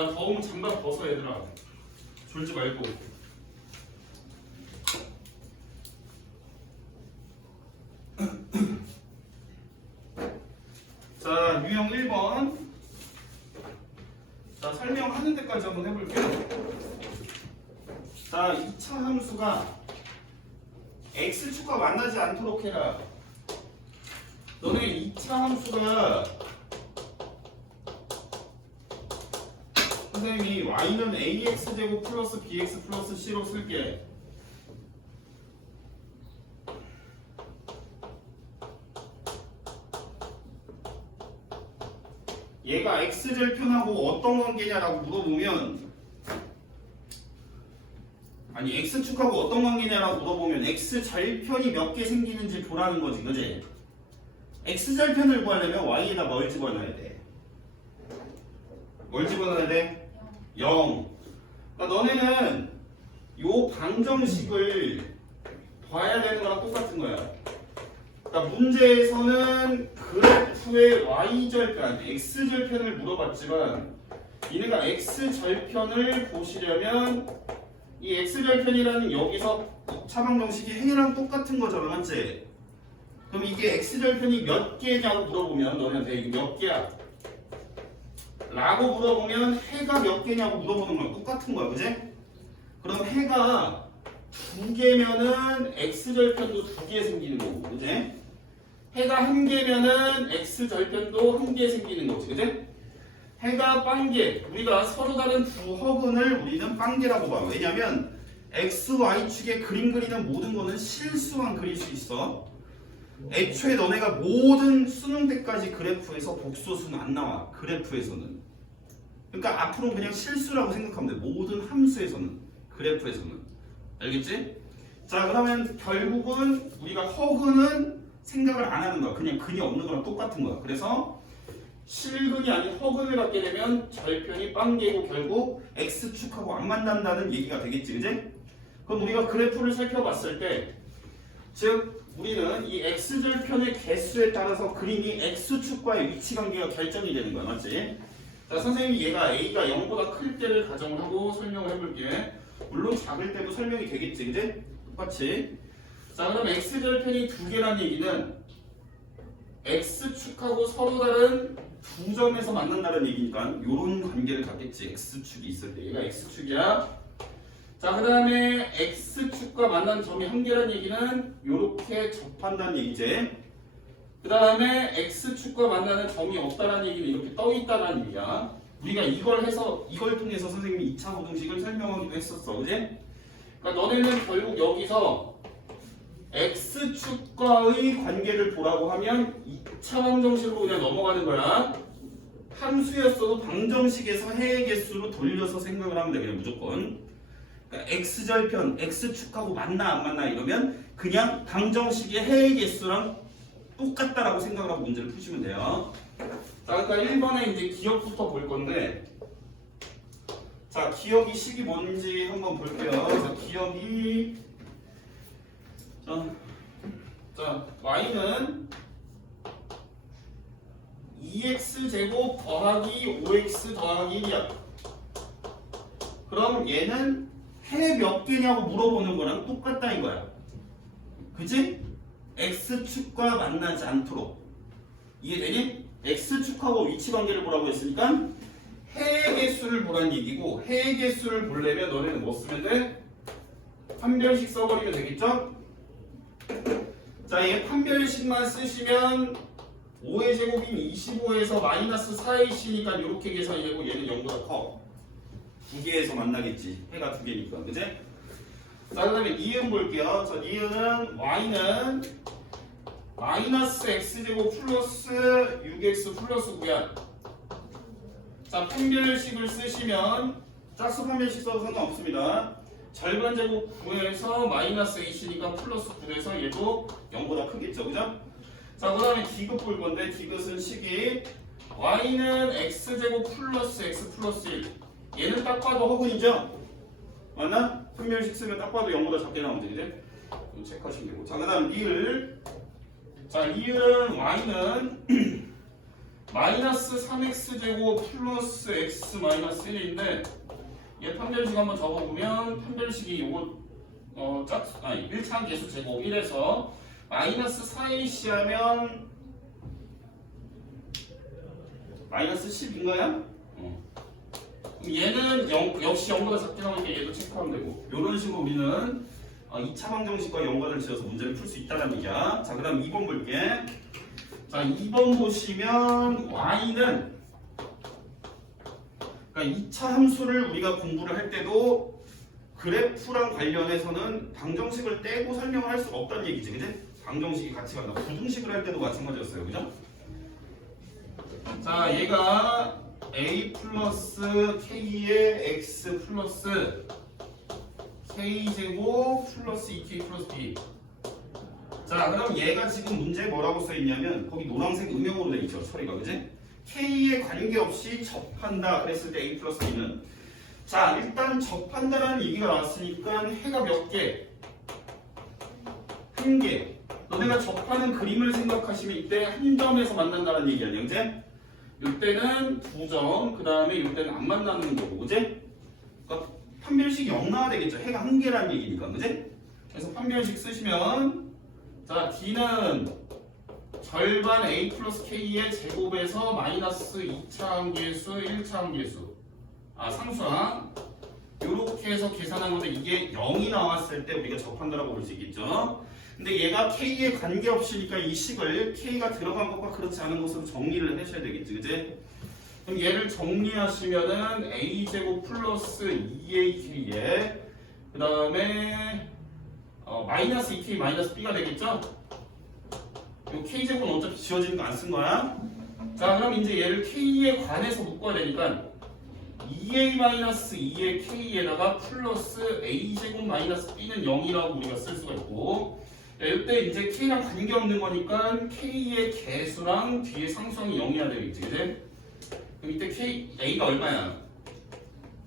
야, 더우면 장갑 벗어 얘들아. 졸지 말고. 자, 유형 1번. 자, 설명하는 데까지 한번 해볼게요. 자, 2차 함수가 x축과 만나지 않도록 해라. 너네 2차 함수가 선생님이 y는 ax제곱 플러스 bx 플러스 c로 쓸게. 얘가 x절편하고 어떤 관계냐라고 물어보면, 아니 x축하고 어떤 관계냐라고 물어보면 x절편이 몇 개 생기는지 보라는 거지, 그지? x절편을 구하려면 y에다 뭘 집어넣어야 돼? 뭘 집어넣어야 돼? 0. 그러니까 너네는 요 방정식을 봐야 되는 거랑 똑같은 거야. 그러니까 문제에서는 그래프의 y절편, x절편을 물어봤지만 얘네가 x절편을 보시려면 이 x절편이라는 여기서 차방정식이 해랑 똑같은 거잖아, 맞지? 그럼 이게 x절편이 몇 개냐고 물어보면 너네한테 이게 몇 개야? 라고 물어보면 해가 몇 개냐고 물어보는 거랑 똑같은 거야, 그지? 그럼 해가 2개면은 x절편도 2개 생기는 거고, 그지? 해가 1개면은 x절편도 1개 생기는 거지, 그지? 해가 빵개, 우리가 서로 다른 두 허근을 우리는 빵개라고 봐. 왜냐면 x, y축에 그림 그리는 모든 거는 실수만 그릴 수 있어. 애초에 너네가 모든 수능 때까지 그래프에서 복소수는 안 나와. 그래프에서는. 그러니까 앞으로 그냥 실수라고 생각하면 돼. 모든 함수에서는. 그래프에서는. 알겠지? 자, 그러면 결국은 우리가 허근은 생각을 안 하는 거야. 그냥 근이 없는 거랑 똑같은 거야. 그래서 실근이 아닌 허근을 갖게 되면 절편이 빵개고 결국 x축하고 안 만난다는 얘기가 되겠지, 그지? 그럼 우리가 그래프를 살펴봤을 때, 즉 우리는 이 x절편의 개수에 따라서 그림이 x축과의 위치관계가 결정이 되는 거야, 맞지? 자, 선생님이 얘가 a가 0보다 클 때를 가정을 하고 설명을 해볼게. 물론 작을 때도 설명이 되겠지, 그지? 똑같이. 자, 그럼 x절편이 2개라는 얘기는 x축하고 서로 다른 두 점에서 만난다는 얘기니까 이런 관계를 갖겠지. x축이 있을 때 얘가 x축이야. 자, 그 다음에 x축과 만난 점이 1개라는 얘기는 이렇게 접한다는 얘기지. 그 다음에 x축과 만나는 점이 없다는 얘기는 이렇게 떠있다는 얘기야. 우리가 이걸 통해서 선생님이 2차 고등식을 설명하기도 했었어, 그지? 그러니까 너네는 결국 여기서 x축과의 관계를 보라고 하면 2차 방정식으로 그냥 넘어가는 거야. 함수였어도 방정식에서 해의 개수로 돌려서 생각을 하면 돼, 그냥 무조건. 그러니까 x절편, x축하고 만나 안 만나 이러면 그냥 방정식의 해의 개수랑 똑같다라고 생각을 하고 문제를 푸시면 돼요. 자, 그러니까 1번에 이제 기억부터 볼 건데, 자, 기억이 식이 뭔지 한번 볼게요. 자, 기억이 자, y는 2x제곱 더하기 5x 더하기 1이야. 그럼 얘는 해 몇 개냐고 물어보는 거랑 똑같다 이거야. 그치? x축과 만나지 않도록. 이해되니? x축하고 위치관계를 보라고 했으니까 해의 개수를 보라는 얘기고, 해의 개수를 보려면 너네는 뭐 쓰면 돼? 판별식 써버리면 되겠죠? 자, 얘 판별식만 쓰시면 5의 제곱인 25에서 마이너스 4의 c니까 이렇게 계산이 되고 얘는 0보다 커. 2개에서 만나겠지. 해가 2개니까. 그지? 자, 그 다음에 니은 볼게요. 자, 니은은 y는 마이너스 x제곱 플러스 6x 플러스 9야. 자, 판별식을 쓰시면 짝수 판별식 써도 상관없습니다. 절반 제곱 9에서 마이너스 ac니까 플러스 9에서 얘도 0보다 크겠죠, 그죠? 자, 그 다음에 디귿 볼 건데, 디귿은 식이 y는 x제곱 플러스 x 플러스 1. 얘는 딱 봐도 허근이죠? 맞나? 판별식 쓰면 딱 봐도 0보다 작게 나오면 되겠지? 이거 체크하시면 되고. 자, 그 다음 리을. 자, 리을은 y는 마이너스 3x제곱 플러스 x 마이너스 1인데 얘 판별식 한번 적어보면 판별식이 요거 1차항 계수 제곱 1에서 마이너스 4ac 하면 마이너스 10인가요? 얘는 역시 0보다 작게 나오니까 얘도 체크하면 되고 이런 식으로 우리는 2차 방정식과 연관을 지어서 문제를 풀 수 있다는 얘기야. 자, 그 다음 2번 볼게. 자, 2번 보시면 y는 그러니까 2차 함수를 우리가 공부를 할 때도 그래프랑 관련해서는 방정식을 떼고 설명을 할 수가 없다는 얘기지, 그지? 방정식이 같이 간다. 부등식을 할 때도 마찬가지였어요, 그죠? 자, 얘가 a 플러스 k의 x 플러스 k제곱 플러스 2k 플러스 b. 자, 그럼 얘가 지금 문제에 뭐라고 써있냐면 거기 노란색 음영으로 되어 있죠, 처리가, 그지? k에 관계없이 접한다 그랬을 때 a 플러스 b는, 자, 일단 접한다라는 얘기가 나왔으니까 해가 몇 개? 한 개. 너네가 접하는 그림을 생각하시면 이때 한 점에서 만난다는 얘기 아니야, 그지? 이때는 두 점, 그 다음에 이때는 안 만나는 거고, 그지? 그러니까 판별식이 0 나와야 되겠죠. 해가 한 개라는 얘기니까, 그지? 그래서 판별식 쓰시면, 자, d는 절반 a 플러스 k의 제곱에서 마이너스 2차 함계수, 1차 함계수, 상수항 요렇게 해서 계산한 건데 이게 0이 나왔을 때 우리가 접한다라고 볼 수 있겠죠. 근데 얘가 k에 관계없으니까 이 식을 k가 들어간 것과 그렇지 않은 것으로 정리를 하셔야 되겠지, 그지? 그럼 얘를 정리하시면은 a제곱 플러스 2ak에 그 다음에 마이너스 2k 마이너스 b가 되겠죠? 요 k제곱은 어차피 지워지는 거 안 쓴 거야. 자, 그럼 이제 얘를 k에 관해서 묶어야 되니까 2a-2의 k에다가 플러스 a제곱 마이너스 b는 0이라고 우리가 쓸 수가 있고, 이때 이제 k랑 관계없는 거니까 k의 개수랑 뒤에 상수항이 0이어야 되겠지, 그지? 그럼 이때 a가 얼마야?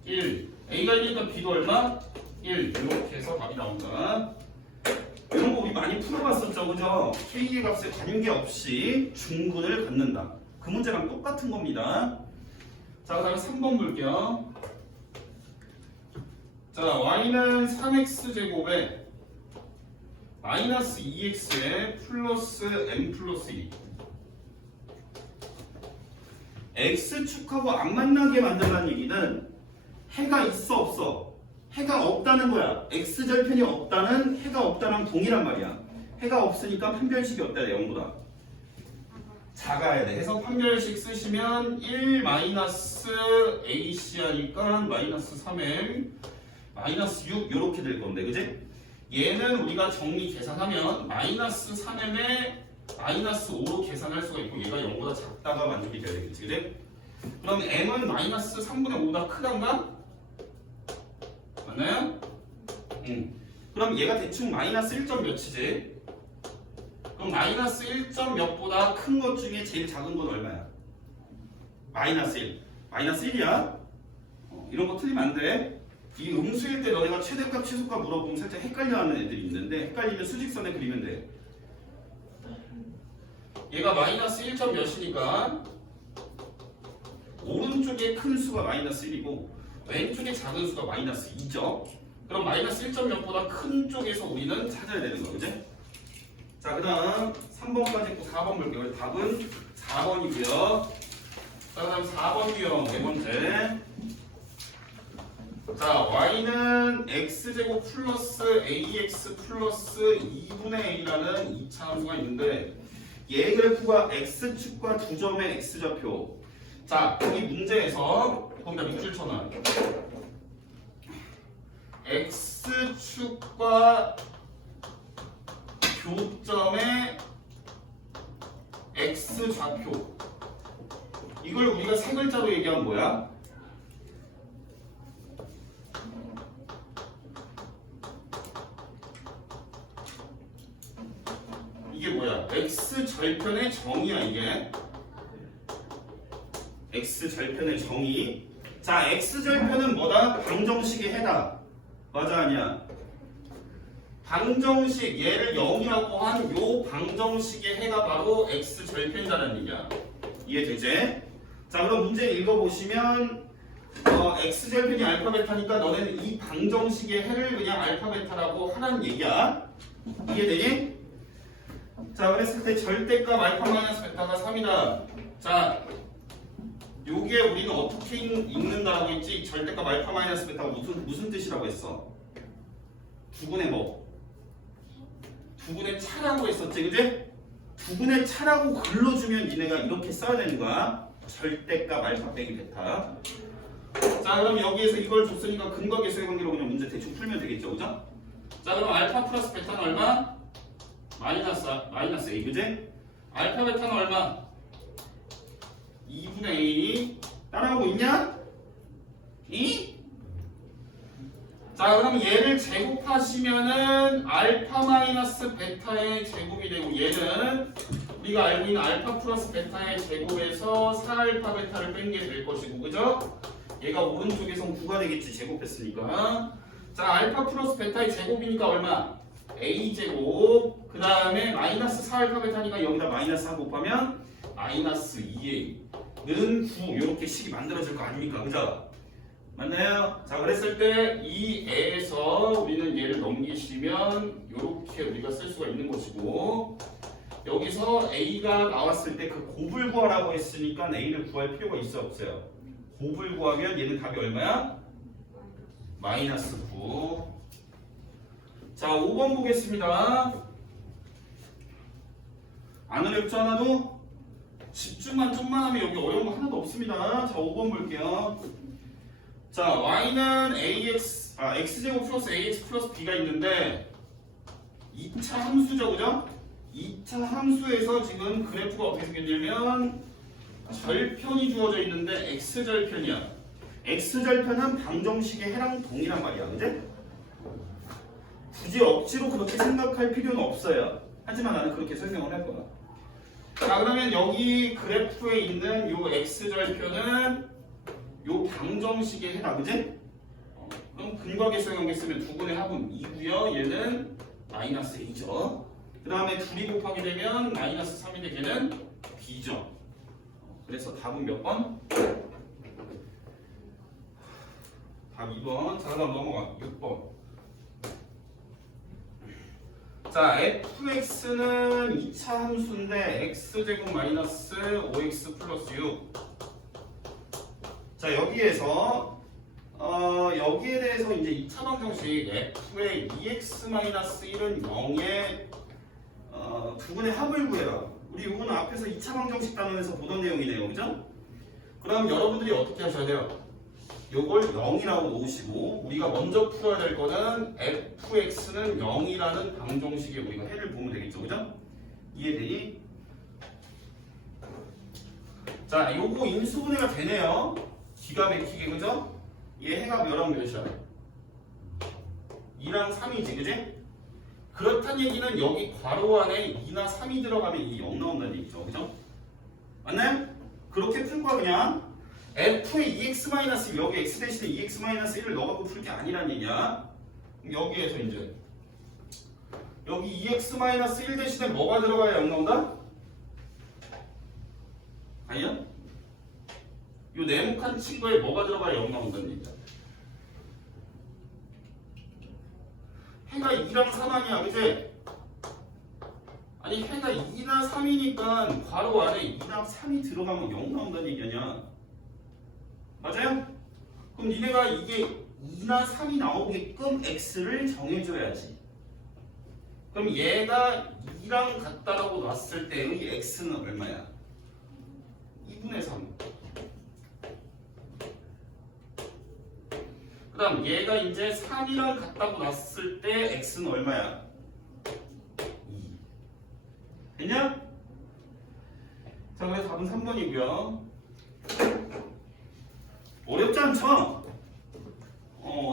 1. a가 1이니까 b도 얼마? 1. 이렇게 해서 답이 나온다. 이런 거 우리 많이 풀어봤었죠, 그죠? k의 값에 관계없이 중근을 갖는다. 그 문제랑 똑같은 겁니다. 자, 그 다음에 3번 볼게요. 자, y는 3x제곱에 마이너스 2x에 플러스 m 플러스 2. x축하고 안 만나게 만들라는 얘기는 해가 있어 없어? 해가 없다는 거야. x절편이 없다는 해가 없다랑 동일한 말이야. 해가 없으니까 판별식이 어때야 돼? 0보다 작아야 돼. 해서 판별식 쓰시면 1 마이너스 ac 하니까 마이너스 3m 마이너스 6 이렇게 될 건데, 그지? 얘는 우리가 정리 계산하면 마이너스 3m에 마이너스 5로 계산할 수가 있고 얘가 0보다 작다가 만족이 돼야 되겠지, 그지? 그럼 m은 마이너스 3분의 5보다 크단가? 맞나요? 그럼 얘가 대충 마이너스 1점 몇이지? 그럼 마이너스 1점 몇보다 큰 것 중에 제일 작은 건 얼마야? 마이너스 1. 마이너스 1이야? 이런 거 틀리면 안 돼. 이 음수일 때 너네가 최대값, 최소값 물어보면 살짝 헷갈려하는 애들이 있는데 헷갈리면 수직선에 그리면 돼. 얘가 마이너스 1점 몇이니까 오른쪽에 큰 수가 마이너스 1이고 왼쪽에 작은 수가 마이너스 2죠. 그럼 마이너스 1점 몇보다 큰 쪽에서 우리는 찾아야 되는 거, 그지? 자, 그 다음 3번까지 있고 4번 볼게요. 답은 4번이고요. 자, 그 다음 4번이요. 네 번째. 자, y는 x제곱 플러스 ax 플러스 2분의 a라는 2차 함수가 있는데 얘 그래프가 x축과 두 점의 x좌표. 자, 여기 문제에서 거기다 밑줄 쳐놔. x축과 교점의 x좌표. 이걸 우리가 세 글자로 얘기하면 뭐야? 이게 뭐야? x절편의 정의야, 이게. x절편의 정의. 자, x절편은 뭐다? 방정식의 해다. 맞아, 아니야? 방정식, 얘를 0이라고 한 요 방정식의 해가 바로 x절편이라는 얘기야. 이해되지? 자, 그럼 문제 읽어보시면 x절편이 알파 베타니까 너네는 이 방정식의 해를 그냥 알파 베타라고 하라는 얘기야. 이해되니? 자, 그랬을 때 절대값 알파 마이너스 베타가 3이다. 자, 요게 우리는 어떻게 읽는다라고 했지? 절대값 알파 마이너스 베타가 무슨 뜻이라고 했어? 두분의 뭐? 두분의 차라고 했었지, 그지? 두분의 차라고 글러주면 니네가 이렇게 써야 되는 거야. 절대값 알파 빼기 베타. 자, 그럼 여기에서 이걸 줬으니까 근거 계수의 관계로 그냥 문제 대충 풀면 되겠죠, 그죠? 자, 그럼 알파 플러스 베타는 얼마? 마이너스 A, 그지? 알파 베타는 얼마? 2분의 A. 따라하고 있냐? 2? 자, 그럼 얘를 제곱하시면은 알파 마이너스 베타의 제곱이 되고 얘는 우리가 알고 있는 알파 플러스 베타의 제곱에서 4알파 베타를 뺀 게 될 것이고, 그죠? 얘가 오른쪽에선 9가 되겠지, 제곱했으니까. 자, 알파 플러스 베타의 제곱이니까 얼마? A제곱. 그 다음에 마이너스 4알파 베타니까 여기다 마이너스 4 곱하면 마이너스 2A는 9. 이렇게 식이 만들어질 거 아닙니까? 그죠? 맞나요? 자, 그랬을 때 이 애에서 우리는 얘를 넘기시면 이렇게 우리가 쓸 수가 있는 것이고, 여기서 A가 나왔을 때 그 곱을 구하라고 했으니까 A를 구할 필요가 있어요, 없어요? 곱을 구하면 얘는 답이 얼마야? 마이너스 9. 자, 5번 보겠습니다. 안 어렵죠, 하나도? 집중만 좀만 하면 여기 어려운 거 하나도 없습니다. 자, 5번 볼게요. 자, y는 x제곱 플러스 ax 플러스 b가 있는데 2차 함수죠, 그죠? 2차 함수에서 지금 그래프가 어떻게 생겼냐면 절편이 주어져 있는데 x절편이야. x절편은 방정식의 해랑 동일한 말이야, 그지? 굳이 억지로 그렇게 생각할 필요는 없어요. 하지만 나는 그렇게 설명을 할 거야. 자, 그러면 여기 그래프에 있는 요 x절편은 요 방정식의 해다, 그지? 그럼 근각계수의 관계 쓰면 두 분의 합은 2고요. 얘는 마이너스 A죠. 그 다음에 둘이 곱하게 되면 마이너스 3인데 걔는 B죠. 그래서 답은 몇 번? 답 2번. 자, 그다음 넘어가. 6번. 자, fx는 2차 함수인데 x제곱 마이너스 5x 플러스 6. 자, 여기에서 여기에 대해서 이제 2차 방정식 f의 2x-1은 0에 부분의 합을 구해라. 우리 이거는 앞에서 2차 방정식 단원에서 보던 내용이네요, 그죠? 그럼 여러분들이 어떻게 하셔야 돼요? 요걸 0이라고 놓으시고 우리가 먼저 풀어야 될 거는 fx는 0이라는 방정식에 우리가 해를 보면 되겠죠, 그죠? 이해되니? 자, 요거 인수분해가 되네요. 기가 막히게, 그죠? 얘 해가 몇랑 몇이야? 2랑 3이지, 그지? 그렇단 얘기는 여기 괄호 안에 2나 3이 들어가면 이 0 나온다는 얘기죠, 그죠? 맞나요? 그렇게 풀 거야, 그냥. f의 2x-1, 여기 x 대신에 2x-1을 넣어갖고 풀 게 아니란 얘기야. 여기에서 이제 여기 2x-1 대신에 뭐가 들어가야 0 나온다? 아니야? 요 네모칸 친구에 뭐가 들어가야 0 나온다는 얘기야. 해가 2랑 3 아니야, 그치? 아니, 해가 2나 3이니까 괄호 안에 2랑 3이 들어가면 0 나온다는 얘기 아니야. 맞아요? 그럼 니네가 이게 2나 3이 나오게끔 x를 정해줘야지. 그럼 얘가 2랑 같다라고 놨을 때의 x는 얼마야? 2분의 3. 그 다음 얘가 이제 3이랑 같다고 놨을 때 x는 얼마야? 2. 됐냐? 자, 그래서 답은 3번이고요. 어렵지 않죠?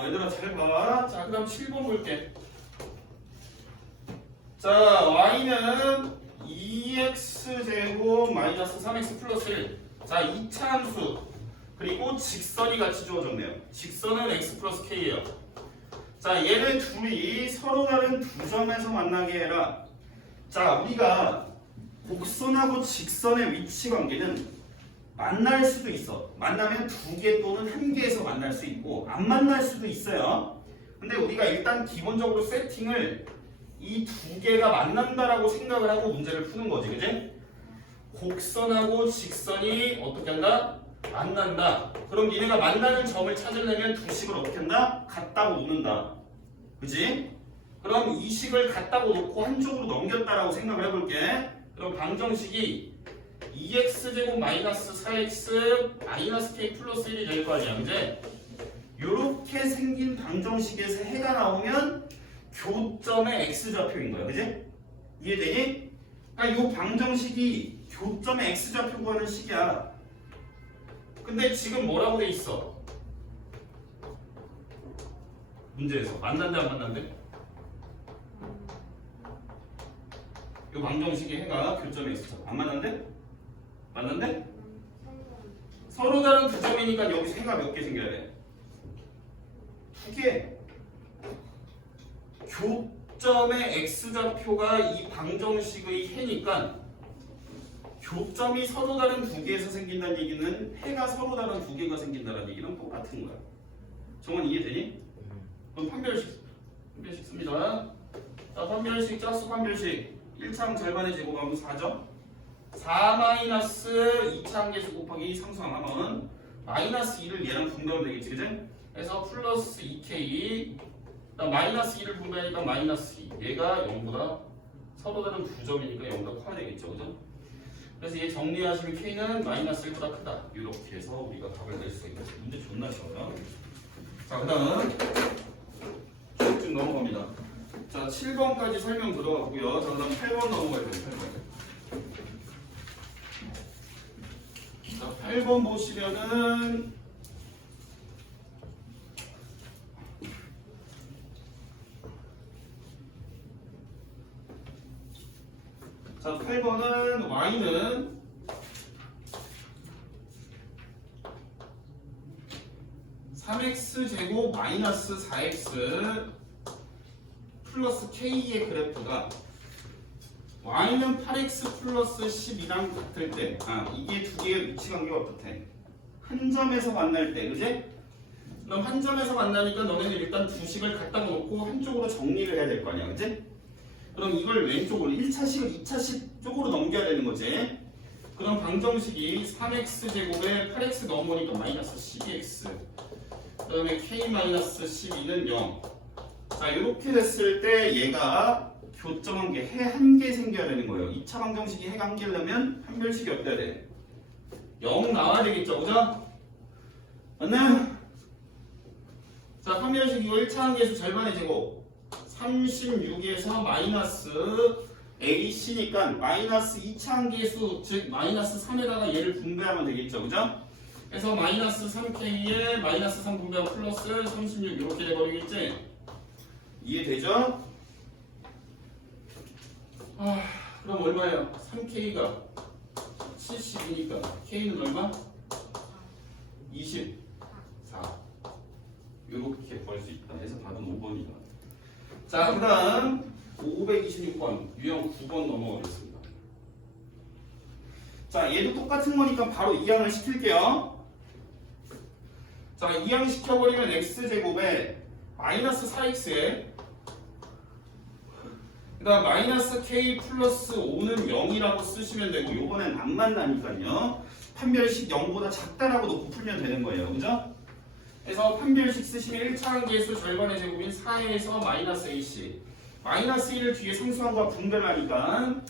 얘들아 잘 봐. 자, 그 다음 7번 볼게. 자, y는 2x제곱 마이너스 3x 플러스 1. 자, 2차 함수. 그리고 직선이 같이 주어졌네요. 직선은 x 플러스 k예요. 자, 얘네 둘이 서로 다른 두 점에서 만나게 해라. 자, 우리가 곡선하고 직선의 위치 관계는 만날 수도 있어. 만나면 2개 또는 1개에서 만날 수 있고 안 만날 수도 있어요. 근데 우리가 일단 기본적으로 세팅을 이 2개가 만난다라고 생각을 하고 문제를 푸는 거지, 그지? 곡선하고 직선이 어떻게 한다? 만난다. 그럼 얘네가 만나는 점을 찾으려면 두 식을 어떻게 한다? 같다고 놓는다. 그지? 그럼 이 식을 같다고 놓고 한쪽으로 넘겼다라고 생각을 해볼게. 그럼 방정식이 2x제곱 마이너스 4x 마이너스 k 플러스 1이 될 거 아니야, 그지? 요렇게 생긴 방정식에서 해가 나오면 교점의 x좌표인 거야, 그지? 이해되니? 그러니까 요 방정식이 교점의 x좌표 구하는 식이야. 근데 지금 뭐라고 돼 있어? 문제에서 만난대 안 만난대? 요 방정식의 해가 교점에 있어. 안 만난대? 만난대? 서로 다른 두 점이니까 여기서 해가 몇 개 생겨야 돼? 2개. 교점의 x좌표가 이 방정식의 해니까 교점이 서로 다른 2개에서 생긴다는 얘기는 해가 서로 다른 2개가 생긴다는 얘기는 똑같은 거야. 정원 이해되니? 그럼 판별식 씁니다. 자, 판별식 짝수 판별식 1차항 절반의 제곱하면 4죠? 4 마이너스 2차 항계수 곱하기 상수항하면 마이너스 2를 얘랑 분배하면 되겠지, 그지? 그래서 플러스 2k 마이너스 2를 분배하니까 마이너스 2 얘가 0보다 서로 다른 두 점이니까 0보다 커야 되겠죠, 그죠? 그래서 얘 정리하시면 k는 마이너스 1보다 크다 이렇게 해서 우리가 답을 낼 수 있겠지. 문제 존나 쉬워요. 자, 그 다음 쭉 넘어갑니다. 자, 7번까지 설명 들어가고요. 자, 그 다음 8번 넘어가야 돼요. 8번. 자, 8번 보시면은 자, 8번은 y는 (3x) 마이너스 4x 플러스 k의 그래프가 y는 8x 플러스 12랑 같을 때 이게 두 개의 위치관계가 어떻대? 한 점에서 만날 때, 그지? 그럼 한 점에서 만나니까 너네는 일단 두 식을 갖다 놓고 한쪽으로 정리를 해야 될 거 아니야, 그지? 그럼 이걸 왼쪽으로 1차식을 2차식 쪽으로 넘겨야 되는 거지. 그럼 방정식이 3x제곱에 8x 넘어오니까 마이너스 12x 그 다음에 k-12는 0. 자, 이렇게 됐을 때 얘가 교점 1개, 해 1개 생겨야 되는 거예요. 2차 방정식이 해가 1개려면 판별식이 어때야 돼? 0 나와야 되겠죠, 그죠? 맞나요? 자, 판별식 이거 1차 항계수 절반의 제곱 36에서 마이너스 ac니까 마이너스 2차 항계수 즉 마이너스 3에다가 얘를 분배하면 되겠죠, 그죠? 그래서 마이너스 3k에 마이너스 3 분배하면 플러스 36 이렇게 돼버리겠지? 이해되죠? 그럼 얼마예요? 3k가 70이니까 k는 얼마? 24 이렇게 구할 수 있다 해서 답은 5번이다. 자, 그 다음 526번 유형 9번 넘어가겠습니다. 자, 얘도 똑같은 거니까 바로 이항을 시킬게요. 자, 이항 시켜버리면 x제곱에 마이너스 4x에 그 다음 마이너스 k 플러스 5는 0이라고 쓰시면 되고 요번엔 안 만나니까요. 판별식 0보다 작다라고 놓고 풀면 되는 거예요. 그죠? 그래서 판별식 쓰시면 1차 항계수 절반의 제곱인 4에서 마이너스 ac 마이너스 1을 뒤에 상수항과 분배를 하니까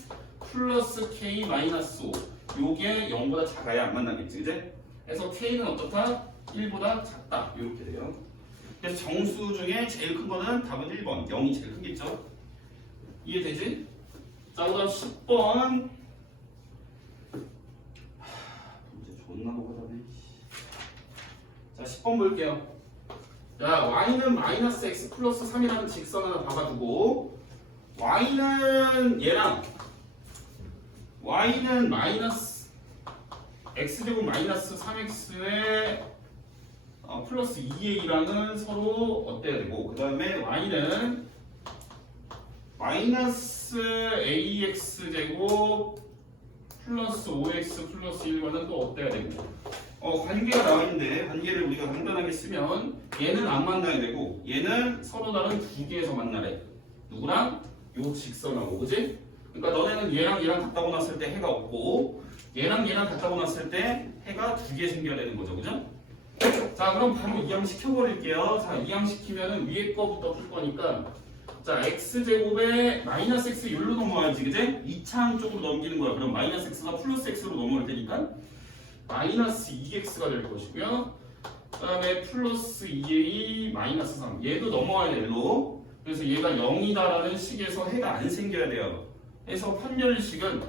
플러스 k 마이너스 5 요게 0보다 작아야 안 만나겠지, 그제? 그래서 k는 어떻다? 1보다 작다 이렇게 돼요. 그래서 정수 중에 제일 큰 거는 답은 1번 0이 제일 크겠죠? 이해되지? 자, 그 다음 10번 문제 존나 복잡하네. 자, 10번 볼게요. 자, y는 마이너스 x 플러스 3이라는 직선 하나 박아두고 y는 얘랑 y는 마이너스 x제곱 마이너스 3x에 플러스 2a랑은 서로 어때야 되고 그 다음에 y는 마이너스 ax제곱 플러스 5x 플러스 1과는 또 어때야 되고 관계가 나와 있는데 관계를 우리가 간단하게 쓰면 얘는 안 만나야 되고 얘는 서로 다른 두 개에서 만나래. 누구랑? 요 직선하고, 그지? 그러니까 너네는 얘랑 얘랑 갖다 놨을 때 해가 없고 얘랑 얘랑 갖다 놨을 때 해가 두 개 생겨야 되는 거죠, 그죠? 자, 그럼 바로 이항시켜버릴게요. 자, 이항시키면은 위에 거부터 풀 거니까 자, x제곱에 마이너스 x 여기로 넘어와야지, 그지? 2차항 쪽으로 넘기는 거야. 그럼 마이너스 x가 플러스 x로 넘어올 테니까 마이너스 2x가 될 것이고요. 그 다음에 플러스 2a 마이너스 3. 얘도 넘어와야 돼, 일로. 그래서 얘가 0이다라는 식에서 해가 안 생겨야 돼요. 그래서 판별식은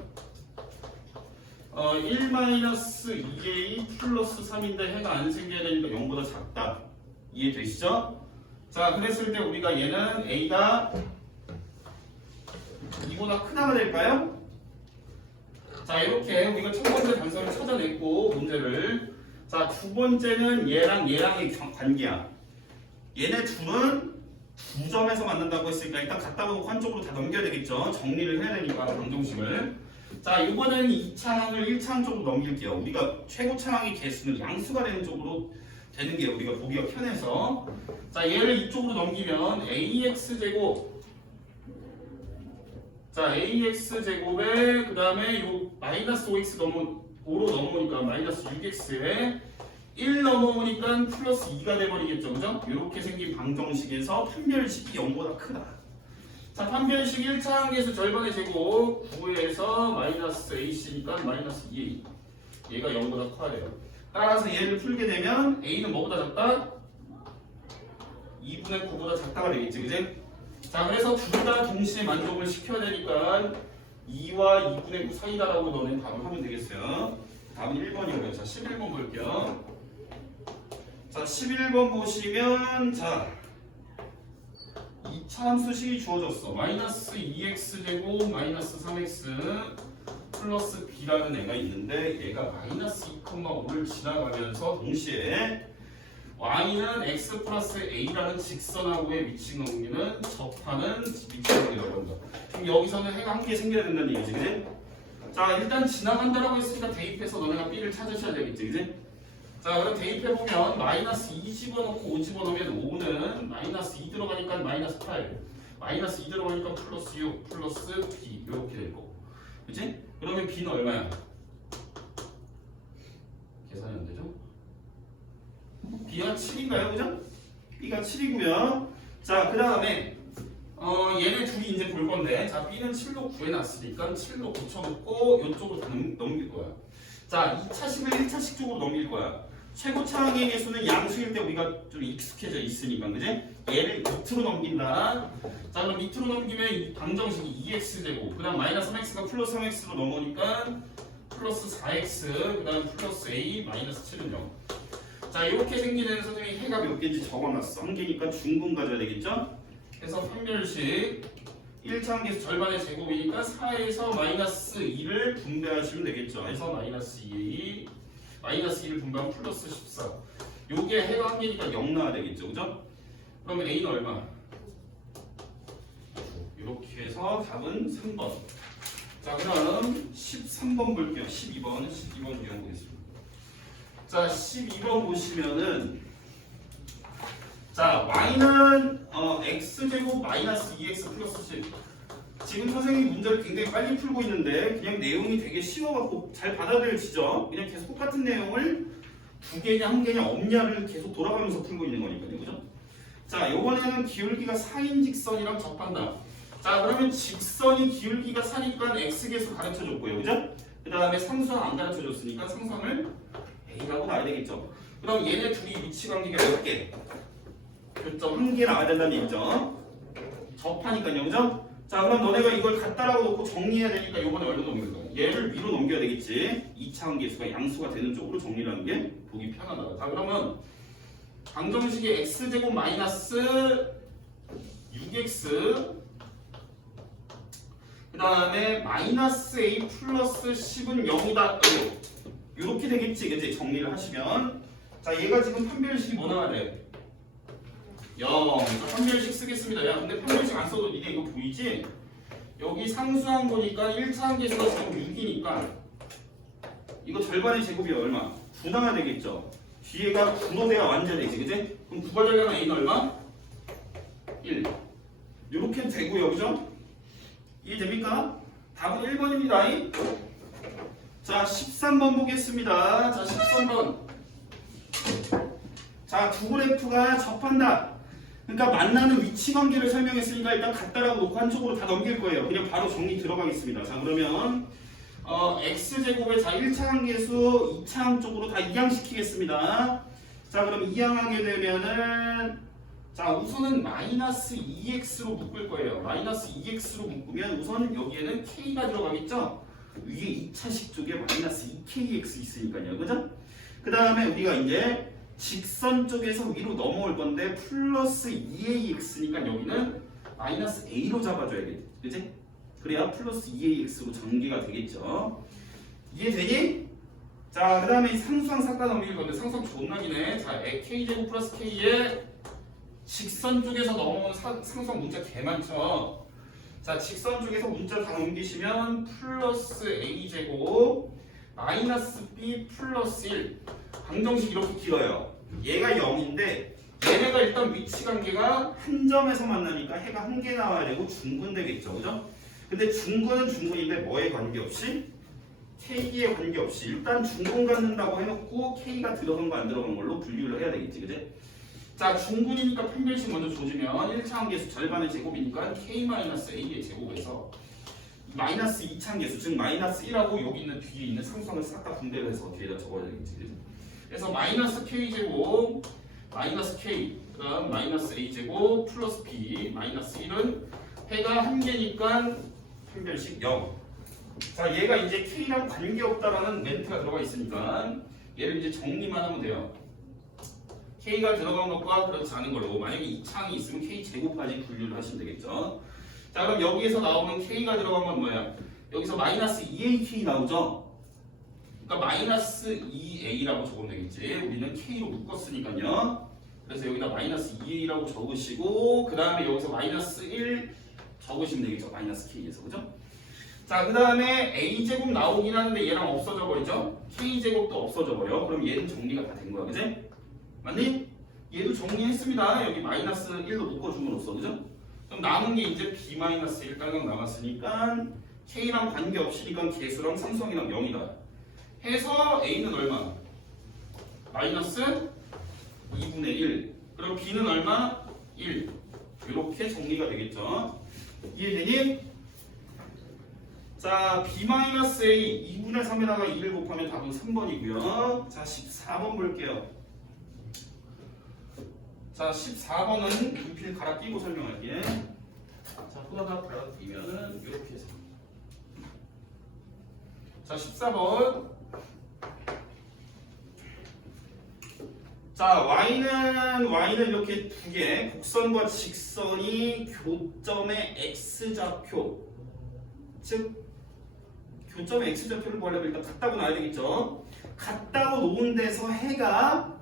1-2a 플러스 3인데 해가 안 생겨야 되니까 0보다 작다. 이해되시죠? 자, 그랬을 때 우리가 얘는 a가 2보다 크다가 될까요? 자, 이렇게 우리가 첫 번째 단서를 찾아냈고 문제를, 자, 두 번째는 얘랑 얘랑의 관계야. 얘네 둘은 두 점에서 만난다고 했으니까 일단 갖다 놓고 한쪽으로 다 넘겨야 되겠죠. 정리를 해야 되니까 방정식을. 자, 이번에는 2차항을 1차항 쪽으로 넘길게요. 우리가 최고 차항의 개수는 양수가 되는 쪽으로 되는 게 우리가 보기가 편해서, 자, 얘를 이쪽으로 넘기면 ax제곱, 자, ax제곱에 그 다음에 요 마이너스 5x 5로 넘어오니까 마이너스 6x에 1 넘어오니까 플러스 2가 돼버리겠죠, 그죠? 이렇게 생긴 방정식에서 판별식이 0보다 크다. 자, 판별식 1차항에서 절반의 제곱 9에서 마이너스 ac니까 마이너스 2a. 얘가 0보다 커야 돼요. 따라서 얘를 풀게 되면 a는 뭐보다 작다? 2분의 9보다 작다가 되겠지, 그지? 자, 그래서 둘 다 동시에 만족을 시켜야 되니까 2와 2분의 9 사이다라고 너네 답을 하면 되겠어요. 답은 1번이고요. 자, 11번 볼게요. 자, 11번 보시면, 자, 2차 함수식이 주어졌어. 마이너스 2x제곱 마이너스 3x 플러스 b라는 애가 있는데 얘가 마이너스 2,5를 지나가면서 동시에 y는 x 플러스 a라는 직선하고의 위치 넘기는 접하는 위치 넘기라고 합니다. 그럼 여기서는 해가 한 개 생겨야 된다는 얘기지, 그지? 자, 일단 지나간다라고 했으니까 대입해서 너네가 b를 찾으셔야 되겠지, 그지? 자, 그럼 대입해보면 마이너스 2 집어넣고 5 집어넣으면 5는 마이너스 2 들어가니까 마이너스 8, 마이너스 2 들어가니까 플러스 6, 플러스 b 이렇게 될 거고, 그치? 그러면 b는 얼마야? 계산이 안 되죠? b가 7인가요, 그죠? b가 7이고요. 자, 그 다음에 얘네 둘이 이제 볼 건데, 자, b는 7로 구해놨으니까 7로 고쳐놓고 이쪽으로 다 넘길 거야. 자, 2차식을 1차식 쪽으로 넘길 거야. 최고 차항의 개수는 양수일 때 우리가 좀 익숙해져 있으니까, 그지? 얘를 밑으로 넘긴다. 자, 그럼 밑으로 넘기면 이 방정식이 2x제곱, 그 다음 마이너스 3x가 플러스 3x로 넘어오니까 플러스 4x, 그 다음 플러스 a, 마이너스 7은 0. 자, 이렇게 생기는 선생님이 해가 몇 개인지 적어놨어. 한 개니까 중분 가져야 되겠죠? 그래서 판별식 1차항 개수 절반의 제곱이니까 4에서 마이너스 2를 분배하시면 되겠죠. 해서 마이너스 2a, 마이너스 2를 분배하면 플러스 14. 요게 해가 한 개니까 0 나와야 되겠죠, 그죠? 그러면 a는 얼마? 이렇게 해서 답은 3번. 자, 그럼 13번 볼게요. 12번 유형 보겠습니다. 자, 12번 보시면은, 자, y는 x제곱 마이너스 2x 플러스 10. 지금 선생님이 문제를 굉장히 빨리 풀고 있는데 그냥 내용이 되게 쉬워갖고 잘 받아들여지죠? 그냥 계속 똑같은 내용을 두 개냐 한 개냐 없냐를 계속 돌아가면서 풀고 있는 거니까요, 그죠? 자, 이번에는 기울기가 4인 직선이랑 접한다. 자, 그러면 직선이 기울기가 4니까 x계수 가르쳐줬고요, 그죠? 그 다음에 상수항 안 가르쳐줬으니까 상수항을 a라고 놔야 되겠죠. 그럼 얘네 둘이 위치 관계가 몇 개? 교점 한 개 나와야 된다는 얘기죠. 접하니까요, 그죠? 자, 그럼 너네가 이걸 갖다라고 놓고 정리해야 되니까 이번에 얼른 넘길 거야. 얘를 위로 넘겨야 되겠지. 2차항 계수가 양수가 되는 쪽으로 정리를 하는 게 보기 편하다. 자, 그러면 방정식의 x제곱 마이너스 6x 그 다음에 마이너스 a 플러스 10은 0이다. 이렇게 되겠지, 그치? 정리를 하시면. 자, 얘가 지금 판별식이 뭐 나와야 돼? 0. 판별식 쓰겠습니다. 야, 근데 판별식 안 써도 니네 이거 보이지? 여기 상수항 보니까 1차항 계수가 지금 6이니까 이거 절반의 제곱이 얼마? 9 나와야 되겠죠. 뒤에가 9로 돼야 완전해지, 그지? 그럼 9가 되려면 a는 얼마? 1. 요렇게 되고요, 그죠? 이해됩니까? 답은 1번입니다. 자, 13번 보겠습니다. 자, 13번. 자, 두 그래프가 접한다. 그러니까 만나는 위치 관계를 설명했으니까 일단 같다라고 놓고 한쪽으로 다 넘길 거예요. 그냥 바로 정리 들어가겠습니다. 자, 그러면 x제곱의 자 1차 함계수 2차 함 쪽으로 다 이항시키겠습니다. 자, 그럼 이항하게 되면은 자, 우선은 마이너스 2x로 묶을 거예요. 마이너스 2x로 묶으면 우선 여기에는 k가 들어가겠죠? 위에 2차식 쪽에 마이너스 2kx 있으니까요. 그죠? 그 다음에 우리가 이제 직선 쪽에서 위로 넘어올 건데 플러스 2ax니까 여기는 마이너스 a로 잡아줘야겠지. 그지? 그래야 플러스 2ax로 전개가 되겠죠. 이해되니? 자, 그 다음에 이 상수항 싹 다 넘길 건데 상수항 존나 기네. 자, k제곱 플러스 k에 직선 쪽에서 넘어온 상수항 문자 개 많죠. 자, 직선 쪽에서 문자 다 넘기시면 플러스 a제곱 마이너스 b 플러스 1 방정식 이렇게 길어요. 얘가 0인데 얘네가 일단 위치 관계가 한 점에서 만나니까 해가 한 개 나와야 되고 중근 되겠죠, 그죠? 근데 중근은 중근인데 뭐에 관계없이? k에 관계없이 일단 중근 갖는다고 해놓고 k가 들어간 거 안 들어간 걸로 분류를 해야 되겠지, 그지? 자, 중근이니까 판별식 먼저 조지면 1차 함계수 절반의 제곱이니까 k-a의 제곱에서 마이너스 2차 함계수 즉 마이너스 1하고 여기 있는 뒤에 있는 상수항을 싹 다 분배를 해서 뒤에다 적어야 되겠지, 그지? 그래서 마이너스 k제곱 마이너스 k 그다음 마이너스 a제곱 플러스 b 마이너스 1은 해가 한 개니까 판별식 0. 자, 얘가 이제 k랑 관계없다라는 멘트가 들어가 있으니까 얘를 이제 정리만 하면 돼요. k가 들어간 것과 그렇지 않은 걸로 만약에 2창이 있으면 k 제곱까지 분류를 하시면 되겠죠. 자, 그럼 여기에서 나오는 k가 들어간 건 뭐야? 여기서 마이너스 2ak 나오죠? 그러니까 마이너스 2a라고 적으면 되겠지. 우리는 k로 묶었으니까요. 그래서 여기다 마이너스 2a라고 적으시고 그 다음에 여기서 마이너스 1 적으시면 되겠죠. 마이너스 k에서, 그죠? 자, 그 다음에 a제곱 나오긴 하는데 얘랑 없어져 버리죠? k제곱도 없어져 버려. 그럼 얘는 정리가 다 된 거야, 그지? 맞니? 얘도 정리했습니다. 여기 마이너스 1로 묶어줌으로써, 그죠? 그럼 남은 게 이제 b-1 딸랑 남았으니까 k랑 관계없이니까 개수랑 상수항이랑 0이다. 해서 a는 얼마? 마이너스 2분의 1. 그럼 b는 얼마? 1. 이렇게 정리가 되겠죠. 이해되니? 자, b-a 2분의 3에다가 2를 곱하면 답은 3번이고요. 자, 14번 볼게요. 자, 14번은 유필 갈아 끼고 설명할게. 자, 후다닥 갈아 끼면은 이렇게 해서. 자, 14번. 자, y는 이렇게 두 개, 곡선과 직선이 교점의 x좌표, 즉 교점의 x좌표를 구하려면 일단 같다고 놔야 되겠죠. 같다고 놓은 데서 해가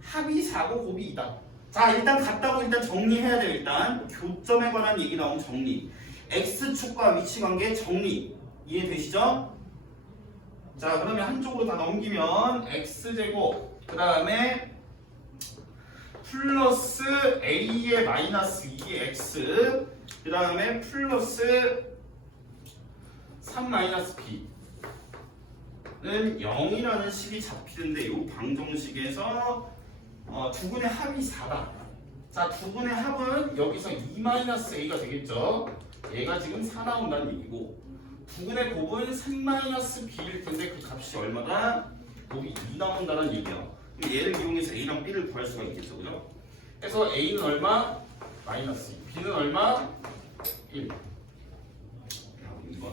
합이 4고 곱이 2다. 자, 일단 같다고 일단 정리해야 돼요. 일단 교점에 관한 얘기 나오면 정리, x축과 위치관계 정리. 이해되시죠? 자, 그러면 한쪽으로 다 넘기면 x제곱 그 다음에 플러스 a의 마이너스 2x 그 다음에 플러스 3 마이너스 b는 0이라는 식이 잡히는데 이 방정식에서 두근의 합이 4다. 자, 두근의 합은 여기서 2 마이너스 a가 되겠죠. 얘가 지금 4 나온다는 얘기고 두근의 곱은 3 마이너스 b일 텐데 그 값이 얼마다? 곱이 2 나온다는 얘기야. 그럼 얘를 이용해서 a랑 b를 구할 수가 있겠죠, 그죠? 그래서 a는 얼마? 마이너스 2. b는 얼마? 1.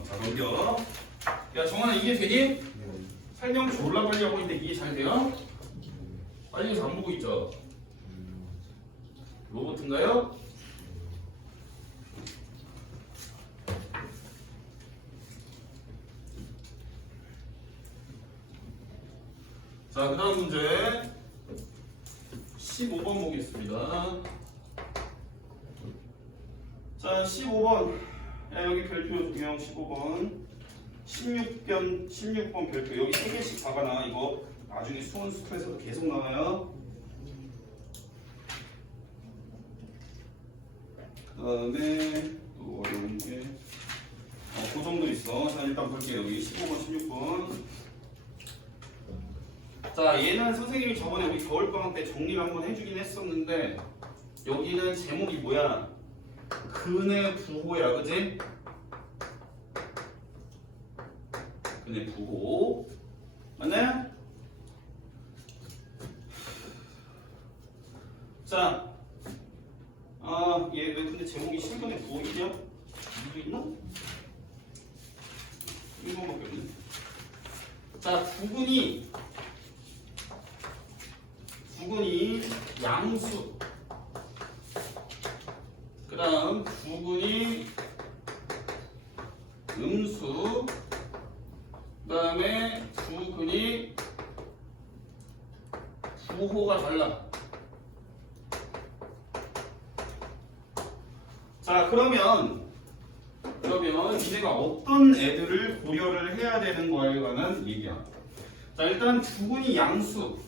자, 넘겨. 야, 정환아 이해 되니? 설명 졸라 빨리 하고 있는데 이해 잘 돼요? 빨리 해서 안 보고 있죠? 로봇인가요? 자, 그 다음 문제 15번 보겠습니다. 자, 15번. 야, 여기 별표 조경 15번. 16번 별표 여기 3개씩 박아놔. 이거 나중에 수원 스토에서도 계속 나와요. 그 다음에 또 어려운 게 그 정도 있어. 자 일단 볼게요. 여기 15번 16번. 자 얘는 선생님이 저번에 우리 겨울방학 때 정리를 한번 해주긴 했었는데 여기는 제목이 뭐야? 근의 부호야, 그지? 근의 부호 맞나요? 자, 얘 왜 근데 제목이 실근의 부호이냐? 이거 있나? 이거밖에 없네. 자, 부근이 양수. 그 다음 부근이 음수. 그 다음에 부근이 부호가 달라. 자, 그러면 니네가 어떤 애들을 고려를 해야 되는 거에 관한 얘기야. 자, 일단 부근이 양수.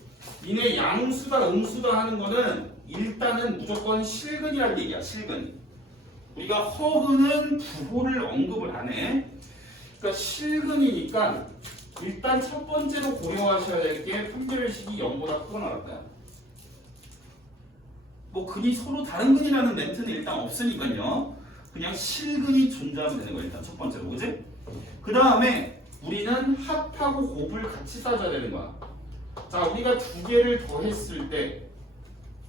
니네 양수다 음수다 하는 거는 일단은 무조건 실근이라는 얘기야. 실근. 우리가 허근은 부호를 언급을 안 해. 그러니까 실근이니까 일단 첫 번째로 고려하셔야 될 게 판별식이 0보다 크거나 같다. 뭐 근이 서로 다른 근이라는 멘트는 일단 없으니까요. 그냥 실근이 존재하면 되는 거야. 일단 첫 번째로, 그지? 그 다음에 우리는 합하고 곱을 같이 따져야 되는 거야. 자, 우리가 두 개를 더했을 때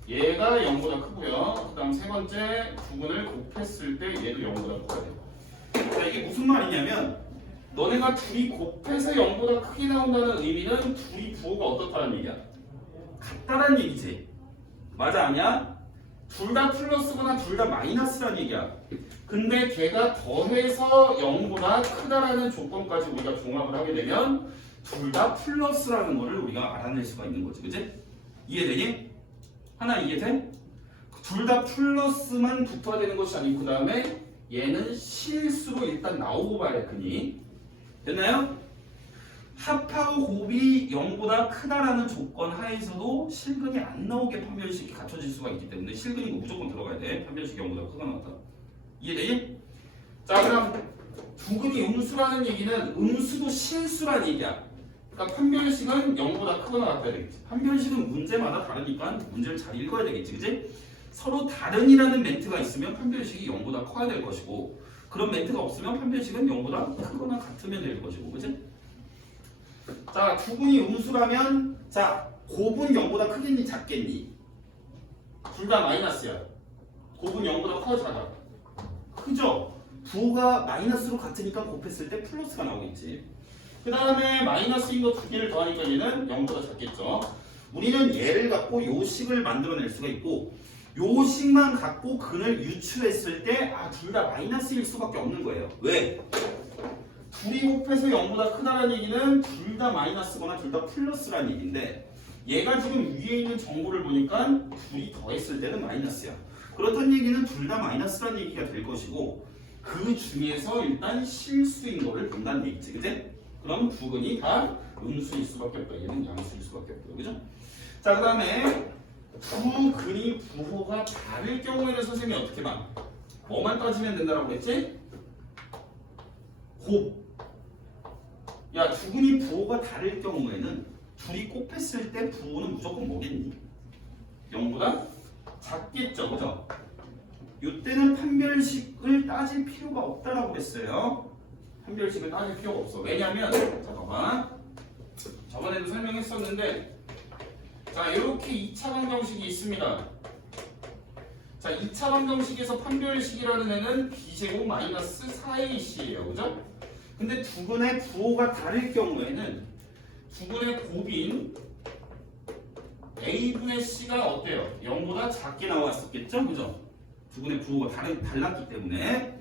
얘가 0보다 크고요. 그 다음 세 번째 부분을 곱했을 때 얘도 0보다 커야 돼. 자, 이게 무슨 말이냐면 너네가 둘이 곱해서 0보다 크게 나온다는 의미는 둘이 부호가 어떻다는 얘기야? 같다는 얘기지. 맞아, 아니야? 둘 다 플러스거나 둘 다 마이너스라는 얘기야. 근데 걔가 더해서 0보다 크다라는 조건까지 우리가 종합을 하게 되면 둘 다 플러스라는 거를 우리가 알아낼 수가 있는 거지, 그치? 이해되니? 하나 이해돼? 둘 다 플러스만 붙어야 되는 것이 아니고 그 다음에 얘는 실수로 일단 나오고 봐야 돼, 그니? 됐나요? 합하고 곱이 0보다 크다라는 조건 하에서도 실근이 안 나오게 판별식이 갖춰질 수가 있기 때문에 실근이 무조건 들어가야 돼. 판별식이 0보다 크거나 같다. 이해되니? 자, 그럼 부근이 음수라는 얘기는 음수도 실수라는 얘기야. 그러니까 판별식은 0보다 크거나 같아야 되겠지. 판별식은 문제마다 다르니까 문제를 잘 읽어야 되겠지, 그지? 서로 다른이라는 멘트가 있으면 판별식이 0보다 커야 될 것이고 그런 멘트가 없으면 판별식은 0보다 크거나 같으면 될 것이고, 그지? 자, 부근이 음수라면 자, 곱은 0보다 크겠니 작겠니? 둘 다 마이너스야. 곱은 0보다 커 작아? 크죠? 부호가 마이너스로 같으니까 곱했을 때 플러스가 나오겠지. 그 다음에 마이너스인 거 두 개를 더하니까 얘는 0보다 작겠죠. 우리는 얘를 갖고 요식을 만들어낼 수가 있고 요식만 갖고 근을 유추했을 때 둘 다 마이너스일 수밖에 없는 거예요. 왜? 둘이 곱해서 0보다 크다는 얘기는 둘 다 마이너스거나 둘 다 플러스라는 얘기인데 얘가 지금 위에 있는 정보를 보니까 둘이 더했을 때는 마이너스야. 그렇다는 얘기는 둘 다 마이너스라는 얘기가 될 것이고 그 중에서 일단 실수인 거를 본다는 얘기지, 그치? 그럼 부근이 다 음수일 수밖에 없다. 얘는 양수일 수밖에 없다, 그죠? 자, 그 다음에 부근이 부호가 다를 경우에는 선생님이 어떻게 봐? 뭐만 따지면 된다고 그랬지? 곱. 야, 두 근이 부호가 다를 경우에는 둘이 곱했을 때 부호는 무조건 뭐겠니? 0보다 작겠죠, 그죠? 이때는 판별식을 따질 필요가 없다라고 그랬어요. 판별식을 따질 필요가 없어. 왜냐면 잠깐만 저번에도 설명했었는데 자, 이렇게 2차 방정식이 있습니다. 자, 2차 방정식에서 판별식이라는 애는 b제곱 마이너스 4ac예요, 그죠? 근데 두 근의 부호가 다를 경우에는 두 근의 곱인 a분의 c가 어때요? 0보다 작게 나왔었겠죠? 그죠? 두 근의 부호가 달랐기 때문에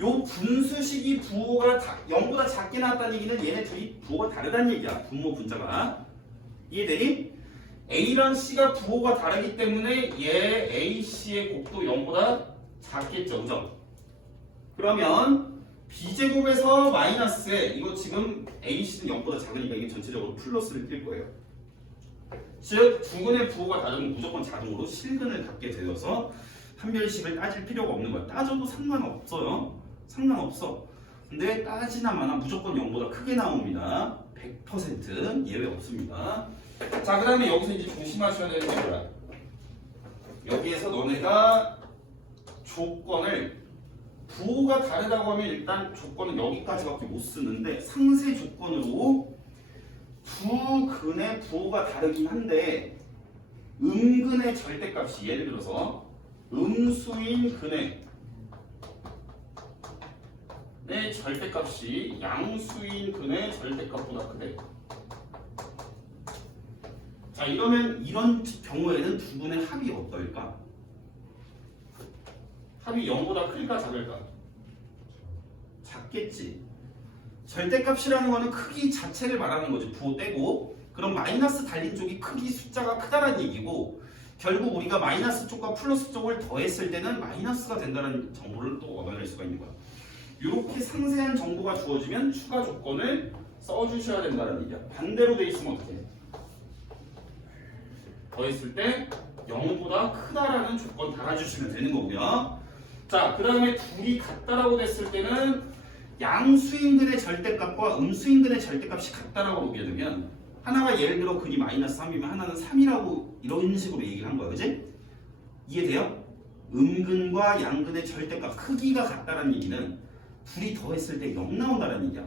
요 분수식이 부호가 0보다 작게 나왔다는 얘기는 얘네 둘이 부호가 다르다는 얘기야. 분모 분자가. 이해되니? a랑 c가 부호가 다르기 때문에 얘 ac의 곱도 0보다 작겠죠. 그죠? 그러면 b제곱에서 마이너스에 이거 지금 AC는 0보다 작으니까 이게 전체적으로 플러스를 낄 거예요. 즉 두근의 부호가 다르면 무조건 자동으로 실근을 갖게 되어서 판별식을 따질 필요가 없는 거야. 따져도 상관없어요. 상관없어. 근데 따지나 마나 무조건 0보다 크게 나옵니다. 100% 예외 없습니다. 자, 그 다음에 여기서 이제 조심하셔야 되는 게 뭐야? 여기에서 너네가 조건을 부호가 다르다고 하면 일단 조건은 여기까지밖에 못 쓰는데 상세 조건으로 두 근의 부호가 다르긴 한데 음근의 절대값이 예를 들어서 음수인 근의 절대값이 양수인 근의 절대값보다 크대. 자, 이러면 이런 경우에는 두 근의 합이 어떨까? 합이 0보다 클까 작을까? 작겠지. 절대값이라는 거는 크기 자체를 말하는 거지. 부호 떼고. 그럼 마이너스 달린 쪽이 크기 숫자가 크다는 얘기고 결국 우리가 마이너스 쪽과 플러스 쪽을 더했을 때는 마이너스가 된다는 정보를 또 얻어낼 수가 있는 거야. 이렇게 상세한 정보가 주어지면 추가 조건을 써주셔야 된다는 얘기야. 반대로 돼 있으면 어떻게 해? 더했을 때 0보다 크다라는 조건 달아주시면 되는 거고요. 자, 그 다음에 둘이 같다라고 됐을 때는 양수인근의 절대값과 음수인근의 절대값이 같다라고 보게 되면 하나가 예를 들어 근이 마이너스 3이면 하나는 3이라고 이런 식으로 얘기를 한 거야. 그지? 이해돼요? 음근과 양근의 절대값 크기가 같다라는 얘기는 둘이 더했을 때 0 나온다는 얘기야.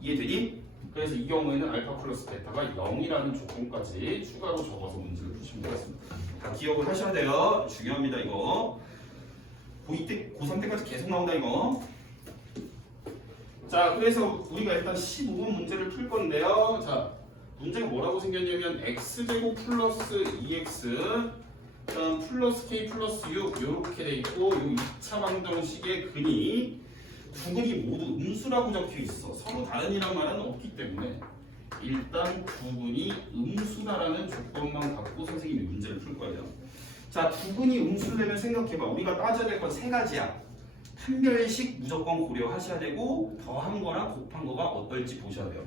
이해되니? 그래서 이 경우에는 알파 플러스 베타가 0이라는 조건까지 추가로 적어서 문제를 푸시면 되겠습니다. 다 기억을 하셔야 돼요. 중요합니다 이거. 고2 때, 고3 때까지 계속 나온다 이거. 자, 그래서 우리가 일단 15번 문제를 풀 건데요. 자, 문제가 뭐라고 생겼냐면 x제곱 플러스 2x 그다음 플러스 k 플러스 6 이렇게 돼 있고 이 2차 방정식의 근이 두 근이 모두 음수라고 적혀 있어. 서로 다른이란 말은 없기 때문에 일단 두 근이 음수다라는 조건만 갖고 선생님이 문제를 풀 거예요. 자, 두 근이 음수되면 생각해봐. 우리가 따져야 될 건 세 가지야. 판별식 무조건 고려하셔야 되고 더한 거나 곱한 거가 어떨지 보셔야 돼요.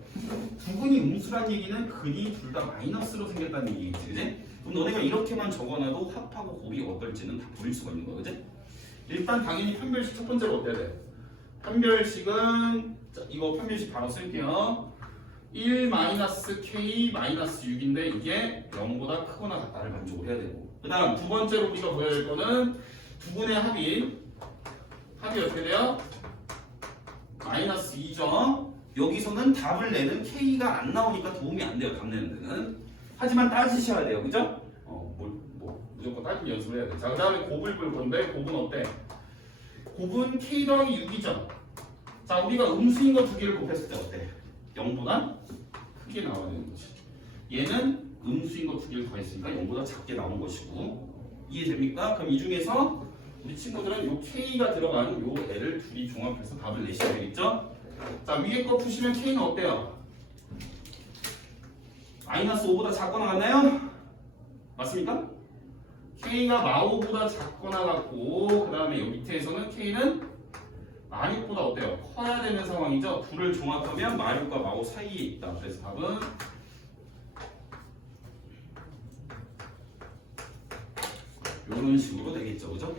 두 근이 음수란 얘기는 근이 둘 다 마이너스로 생겼다는 얘기겠지, 그지? 그럼 너네가 이렇게만 적어놔도 합하고 곱이 어떨지는 다 보일 수가 있는 거야, 그지? 일단 당연히 판별식 첫 번째로 어때야 돼? 판별식은 자, 이거 판별식 바로 쓸게요. 1-k-6인데 이게 0보다 크거나 같다를 만족을 해야 되고 그 다음 두 번째로 우리가 보여야 될 거는 두 분의 합이 어떻게 돼요? 마이너스 2죠. 여기서는 답을 내는 k가 안 나오니까 도움이 안 돼요. 답 내는 데는. 하지만 따지셔야 돼요. 그죠? 무조건 따지는 연습을 해야 돼. 자, 그 다음에 곱을 볼 건데 곱은 어때? 곱은 k 더하기 6이죠. 자, 우리가 음수인 거 두 개를 곱했을 때 어때? 0보다 크게 나와야 되는 거지. 얘는 음수인 거 두 개를 더했으니까 0보다 작게 나온 것이고 이해됩니까? 그럼 이 중에서 우리 친구들은 요 k가 들어간 요 애를 둘이 종합해서 답을 내셔야 되겠죠? 자, 위에 거 푸시면 k는 어때요? 마이너스 5보다 작거나 같나요? 맞습니까? k가 마5보다 작거나 같고 그 다음에 요 밑에서는 k는 마6보다 어때요? 커야 되는 상황이죠? 둘을 종합하면 마6과 마5 사이에 있다. 그래서 답은 이런 식으로 되겠죠, 그죠?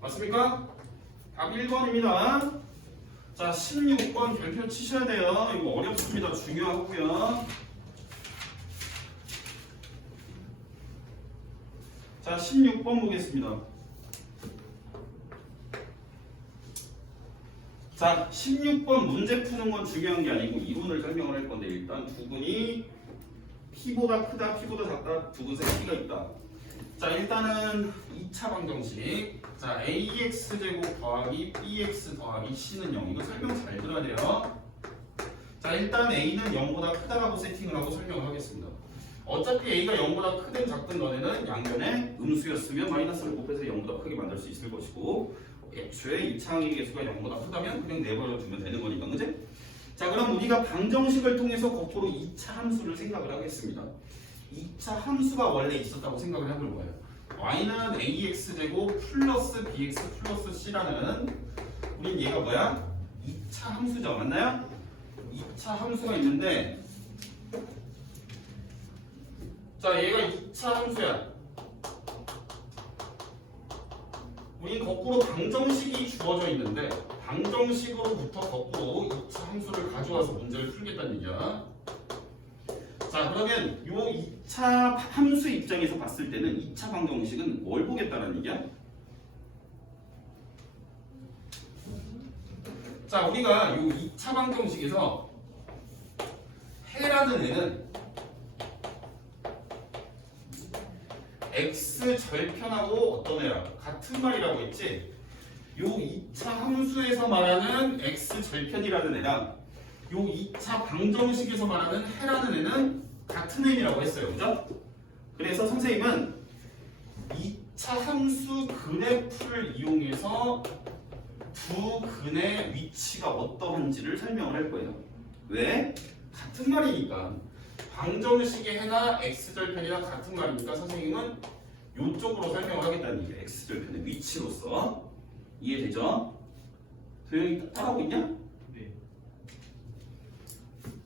맞습니까? 답 1번입니다. 자, 16번 별표 치셔야 돼요. 이거 어렵습니다. 중요하고요. 자, 16번 보겠습니다. 자, 16번 문제 푸는 건 중요한 게 아니고 이론을 설명을 할 건데 일단 두 근이 P보다 크다, P보다 작다, 두 근 사이에 P가 있다. 자, 일단은 2차 방정식. 자, AX제곱 더하기 BX 더하기 C는 0. 이거 설명 잘 들어야 돼요. 자, 일단 A는 0보다 크다라고 세팅을 하고 설명을 하겠습니다. 어차피 A가 0보다 크든 작든 너네는 양변에 음수였으면 마이너스를 곱해서 0보다 크게 만들 수 있을 것이고 애초에 이차항의 개수가 0보다 크다면 그냥 내버려 두면 되는 거니까, 그지? 자, 그럼 우리가 방정식을 통해서 거꾸로 2차 함수를 생각을 하겠습니다. 2차 함수가 원래 있었다고 생각을 해볼 거예요. y는 ax제곱 플러스 bx 플러스 c라는 우린 얘가 뭐야? 2차 함수죠. 맞나요? 2차 함수가 있는데 자 얘가 2차 함수야. 우리 거꾸로 방정식이 주어져 있는데 방정식으로부터 거꾸로 2차 함수를 가져와서 문제를 풀겠다는 얘기야. 자 그러면 요 2차 함수 입장에서 봤을 때는 2차 방정식은 뭘 보겠다는 얘기야? 자 우리가 요 2차 방정식에서 해라는 애는 x 절편하고 어떤 애야? 같은 말이라고 했지? 요 2차 함수에서 말하는 x 절편이라는 애랑 요 2차 방정식에서 말하는 해라는 애는 같은 애라고 했어요. 그죠? 그래서 선생님은 2차 함수 그래프를 이용해서 두 근의 위치가 어떠한지를 설명을 할 거예요. 왜? 같은 말이니까. 방정식의 해나 x절편이랑 같은 말이니까 선생님은 이쪽으로 설명을 하겠다는 얘기예요. x절편의 위치로서. 이해되죠? 도영이 따라오고 있냐? 네.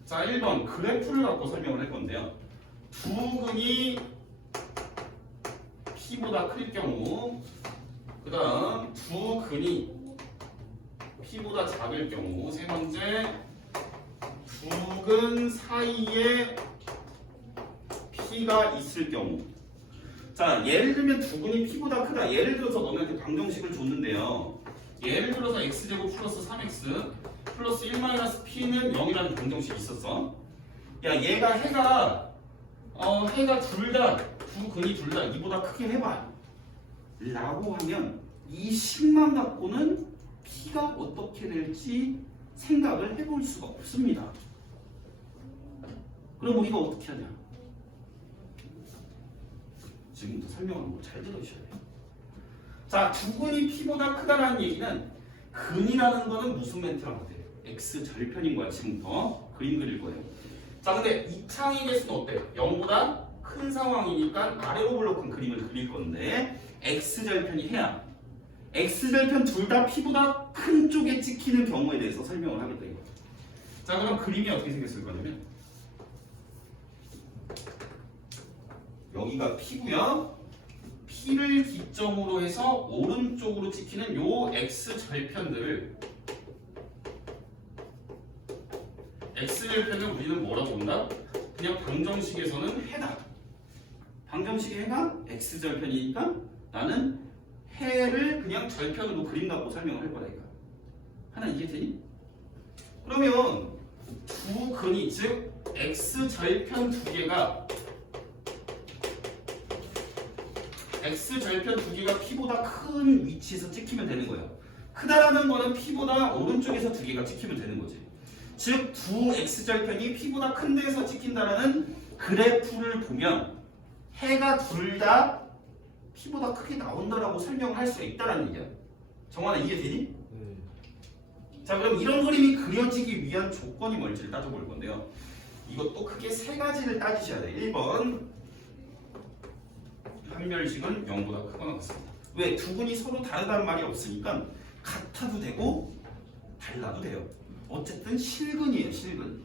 자 1번 그래프를 갖고 설명을 할 건데요. 두 근이 p보다 클 경우 그 다음 두 근이 p보다 작을 경우 세 번째 두 근 사이에 p가 있을 경우. 자 예를 들면 두 근이 p보다 크다. 예를 들어서 너네한테 방정식을 줬는데요. 예를 들어서 x제곱 플러스 3x 플러스 1 마이너스 p는 0이라는 방정식이 있었어. 야 얘가 해가 둘 다 두 근이 둘 다 이보다 크게 해봐 라고 하면 이 식만 갖고는 p가 어떻게 될지 생각을 해볼 수가 없습니다. 그럼 우리가 어떻게 하냐? 지금부터 설명하는 거 잘 들어주셔야 돼요. 자, 두 근이 p보다 크다라는 얘기는 근이라는 거는 무슨 멘트라고 돼요? x 절편인 거야. 지금부터 그림 그릴 거예요. 자, 근데 이창의 개수는 어때? 0보다 큰 상황이니까 아래로 블록한 그림을 그릴 건데 x 절편이 해야 x 절편 둘 다 p보다 큰 쪽에 찍히는 경우에 대해서 설명을 하겠다 이거. 자, 그럼 그림이 어떻게 생겼을 거냐면 여기가 p고요. p를 기점으로 해서 오른쪽으로 찍히는 요 x절편들을 x절편을 우리는 뭐라고 본다? 그냥 방정식에서는 해다. 방정식의 해가 x절편이니까 나는 해를 그냥 절편으로 그림 갖고 설명을 할 거다 이거. 하나 이해되니? 그러면 두 근이 즉 x절편 두 개가 x절편 두 개가 p보다 큰 위치에서 찍히면 되는 거예요. 크다라는 거는 p보다 오른쪽에서 두 개가 찍히면 되는 거지. 즉 두 x절편이 p보다 큰 데에서 찍힌다라는 그래프를 보면 해가 둘 다 p보다 크게 나온다라고 설명을 할 수가 있다라는 얘기야. 정환아 이해되니? 네. 자 그럼 이런 그림이 그려지기 위한 조건이 뭘지를 따져볼 건데요. 이것도 크게 세 가지를 따지셔야 돼. 1번 판별식은 0보다 크거나 같습니다. 왜? 두 근이 서로 다르다는 말이 없으니까 같아도 되고 달라도 돼요. 어쨌든 실근이에요. 실근.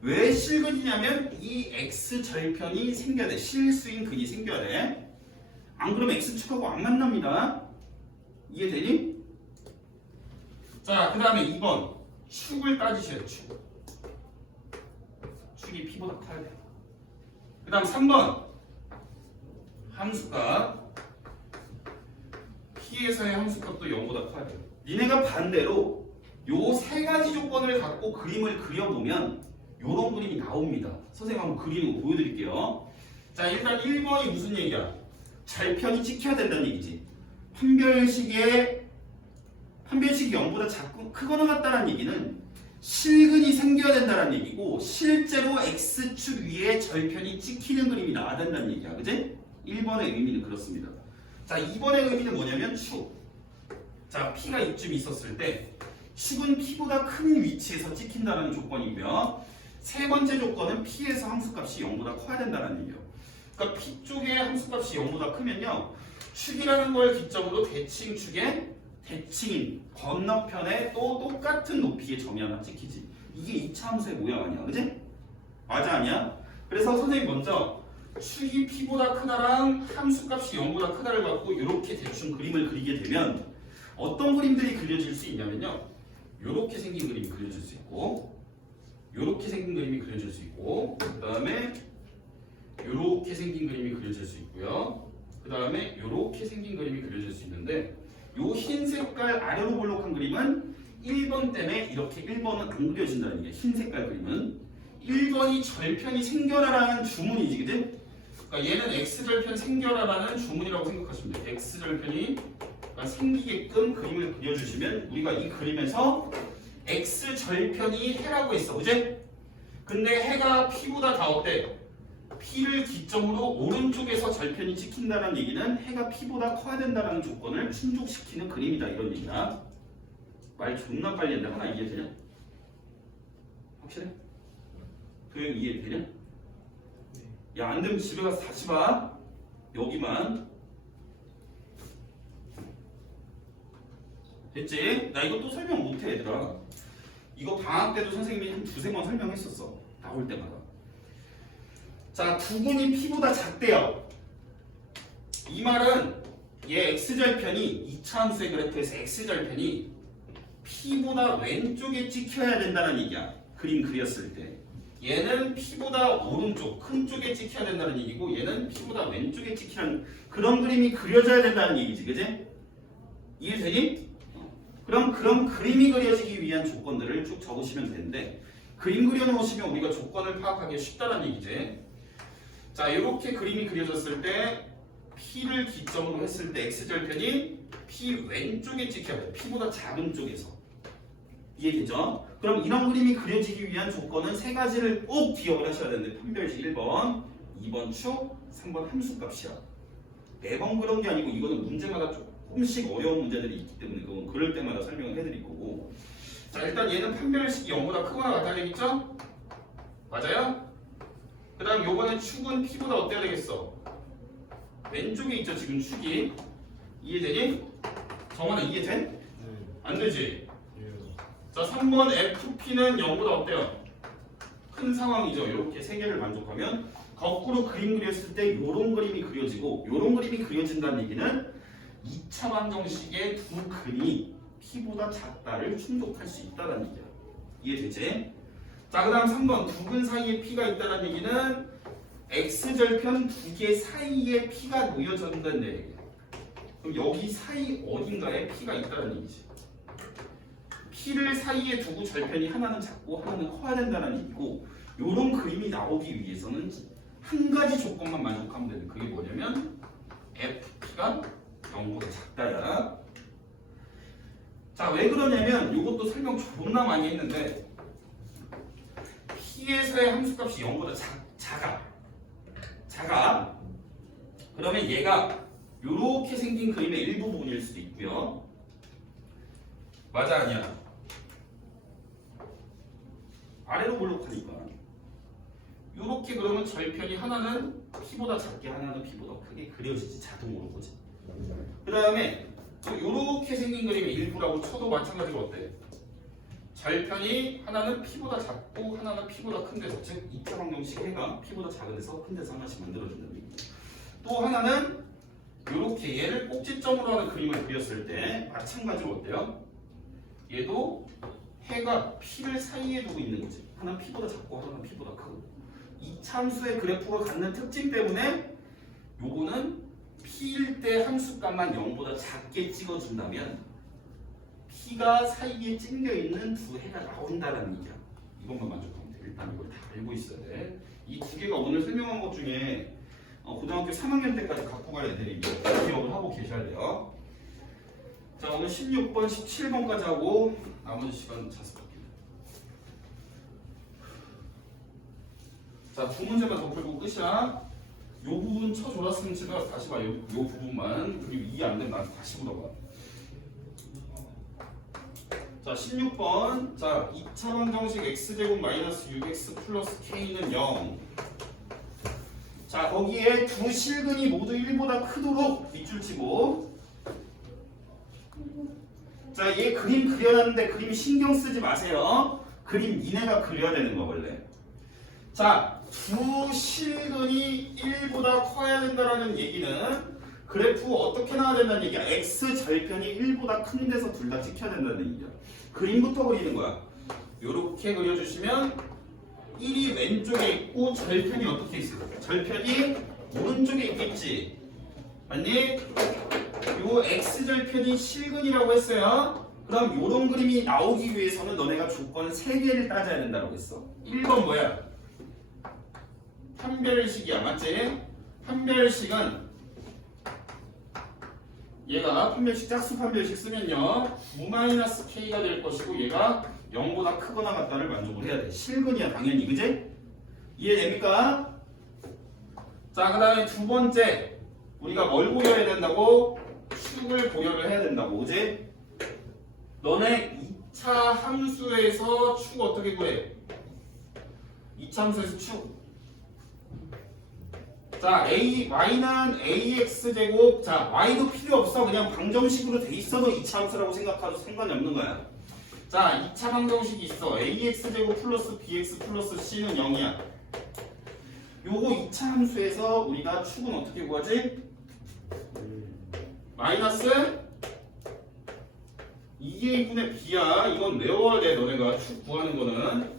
왜 실근이냐면 이 x절편이 생겨야 돼. 실수인 근이 생겨야 돼. 안 그러면 x축하고 안 만납니다. 이해되니? 자, 그 다음에 2번 축을 따지셔야 축. 축이 p보다 커야 돼요. 그 다음 3번 함수값 p에서의 함수값도 0보다 커야 돼요. 니네가 반대로 요 세 가지 조건을 갖고 그림을 그려보면 요런 그림이 나옵니다. 선생님 한번 그리는 거 보여드릴게요. 자 일단 1번이 무슨 얘기야? 절편이 찍혀야 된다는 얘기지. 판별식이 0보다 작고 크거나 같다는 얘기는 실근이 생겨야 된다는 얘기고 실제로 x축 위에 절편이 찍히는 그림이 나와야 된다는 얘기야. 그지? 1번의 의미는 그렇습니다. 자 2번의 의미는 뭐냐면 축. 자 p가 이쯤 있었을 때 축은 p보다 큰 위치에서 찍힌다는 조건이고요. 세 번째 조건은 p에서 함수값이 0보다 커야 된다는 얘기예요. 그러니까 p 쪽의 함수값이 0보다 크면요. 축이라는 걸 기점으로 대칭축에 대칭인 건너편에 또 똑같은 높이의 점이 하나 찍히지. 이게 2차 함수의 모양 아니야, 그지? 맞아 아니야? 그래서 선생님 먼저 축이 P보다 크다랑 함수값이 0보다 크다를 갖고 이렇게 대충 그림을 그리게 되면 어떤 그림들이 그려질 수 있냐면요, 이렇게 생긴 그림이 그려질 수 있고, 이렇게 생긴 그림이 그려질 수 있고, 그 다음에 이렇게 생긴 그림이 그려질 수 있고요, 그 다음에 이렇게 생긴 그림이 그려질 수 있는데, 요 흰 색깔 아래로 볼록한 그림은 1번 때문에 이렇게 1번은 안 그려진다는 얘기야. 흰 색깔 그림은 1번이 절편이 생겨라라는 주문이지, 그지? 그러니까 얘는 x절편 생겨라라는 주문이라고 생각하시면 돼요. x절편이 생기게끔 그림을 그려주시면 우리가 이 그림에서 x절편이 해라고 했어, 그지? 근데 해가 p보다 다 어때? p를 기점으로 오른쪽에서 절편이 찍힌다는 얘기는 해가 p보다 커야 된다는 조건을 충족시키는 그림이다, 이런 얘기야. 말 존나 빨리 했는데 하나 이해되냐? 확실해? 도영 이해되냐? 야, 안 되면 집에 가서 다시 봐. 여기만. 됐지? 나 이거 또 설명 못해, 얘들아. 이거 방학 때도 선생님이 한 두세 번 설명했었어. 나올 때마다. 자, 두근이 P보다 작대요. 이 말은 얘 X절편이 2차 함수의 그래프에서 X절편이 P보다 왼쪽에 찍혀야 된다는 얘기야. 그림 그렸을 때. 얘는 P보다 오른쪽, 큰 쪽에 찍혀야 된다는 얘기고, 얘는 P보다 왼쪽에 찍히는 그런 그림이 그려져야 된다는 얘기지, 그지? 이해되니? 그럼 그림이 그려지기 위한 조건들을 쭉 적으시면 되는데, 그림 그려놓으시면 우리가 조건을 파악하기 쉽다는 얘기지. 자, 이렇게 그림이 그려졌을 때 P를 기점으로 했을 때 X절편이 P 왼쪽에 찍혀야 돼. P보다 작은 쪽에서. 이해되죠? 그럼 이런 그림이 그려지기 위한 조건은 세 가지를 꼭 기억을 하셔야 되는데, 판별식 1번, 2번 축, 3번 함수값이야. 매번 그런 게 아니고 이거는 문제마다 조금씩 어려운 문제들이 있기 때문에 그건 그럴 때마다 설명을 해드릴 거고. 자, 일단 얘는 판별식이 0보다 크거나 같아야 되겠죠? 맞아요? 그 다음 요번에 축은 P보다 어때야 되겠어? 왼쪽에 있죠, 지금 축이. 이해되니? 정원아 이해돼? 안 되지? 자, 3번 FP는 0보다 어때요? 큰 상황이죠. 이렇게 세 개를 만족하면 거꾸로 그림 그렸을 때 이런 그림이 그려지고, 이런 그림이 그려진다는 얘기는 2차 방정식의 두 근이 P보다 작다를 충족할 수 있다는 얘기야. 이해되지? 자, 그 다음 3번 두 근 사이에 P가 있다는 얘기는 X절편 두 개 사이에 P가 놓여진다는 얘기야. 그럼 여기 사이 어딘가에 P가 있다는 얘기지. P를 사이에 두고 절편이 하나는 작고 하나는 커야 된다는 얘기고, 이런 그림이 나오기 위해서는 한 가지 조건만 만족하면 되는, 그게 뭐냐면 FP가 0보다 작다야. 자, 왜 그러냐면 이것도 설명 존나 많이 했는데, P에서의 함수값이 0보다 작아. 그러면 얘가 이렇게 생긴 그림의 일부분일 수도 있고요. 맞아 아니야? 아래로 볼록하니까 이렇게 그러면 절편이 하나는 P보다 작게 하나는 P보다 크게 그려지지, 자동으로. 보지. 그 다음에 또 이렇게 생긴 그림의 일부라고 쳐도 마찬가지로 어때? 절편이 하나는 P보다 작고 하나는 P보다 큰 데서, 즉 2차 방정식 해가 P보다 작은 데서 큰 데서 하나씩 만들어준다는 얘기예요. 또 하나는 이렇게 얘를 꼭지점으로 하는 그림을 그렸을 때 마찬가지로 어때요? 얘도 해가 P를 사이에 두고 있는 거지. 하나는 P보다 작고 하나는 P보다 크고. 이 함수의 그래프가 갖는 특징 때문에 요거는 P일 때 함수값만 0보다 작게 찍어준다면 P가 사이에 찡겨있는 두 해가 나온다는 얘기야. 이것만 만족하면 돼. 일단 이걸 다 알고 있어야 돼. 이 두 개가 오늘 설명한 것 중에 고등학교 3학년 때까지 갖고 갈 애들이 기억을 하고 계셔야 돼요. 자, 오늘 16번, 17번까지 하고 나머지 시간 자습할게요. 자, 두 문제만 더 풀고 끝이야. 요 부분 쳐줘놨으면 집에 가서 다시 봐. 요 부분만. 그리고 이해 안 되면 나한테 다시 물어봐. 자, 16번. 자, 2차 방정식 x제곱 마이너스 6x 플러스 k는 0. 자, 거기에 두 실근이 모두 1보다 크도록 밑줄 치고 자, 얘 그림 그려놨는데 그림 신경 쓰지 마세요. 그림 니네가 그려야 되는 거 원래. 자, 두 실근이 1보다 커야 된다라는 얘기는 그래프 어떻게 나와야 된다는 얘기야. x 절편이 1보다 큰 데서 둘 다 찍혀야 된다는 얘기야. 그림부터 그리는 거야. 요렇게 그려주시면 1이 왼쪽에 있고 절편이 어떻게 있어? 절편이 오른쪽에 있겠지. 맞니? 요 x절편이 실근이라고 했어요. 그럼 요런 그림이 나오기 위해서는 너네가 조건 3개를 따져야 된다고 했어. 1번 뭐야? 판별식이야. 맞지? 판별식은 얘가 판별식 짝수 판별식 쓰면요 9-k가 될 것이고 얘가 0보다 크거나 같다를 만족을 해야 돼. 실근이야 당연히. 그지? 이해됩니까? 자, 그 다음에 두 번째 우리가 뭘 고려해야 된다고? 축을 고려를 해야 된다고. 그지? 너네 2차 함수에서 축 어떻게 구해? 2차 함수에서 축. 자, y는 ax제곱. 자, y도 필요 없어. 그냥 방정식으로 돼 있어도 2차 함수라고 생각하도 상관이 없는 거야. 자, 2차 방정식이 있어. ax제곱 플러스 bx 플러스 c는 0이야. 요거 2차 함수에서 우리가 축은 어떻게 구하지? 마이너스 2a분의 b야. 이건 외워야 돼. 너네가 축 구하는 거는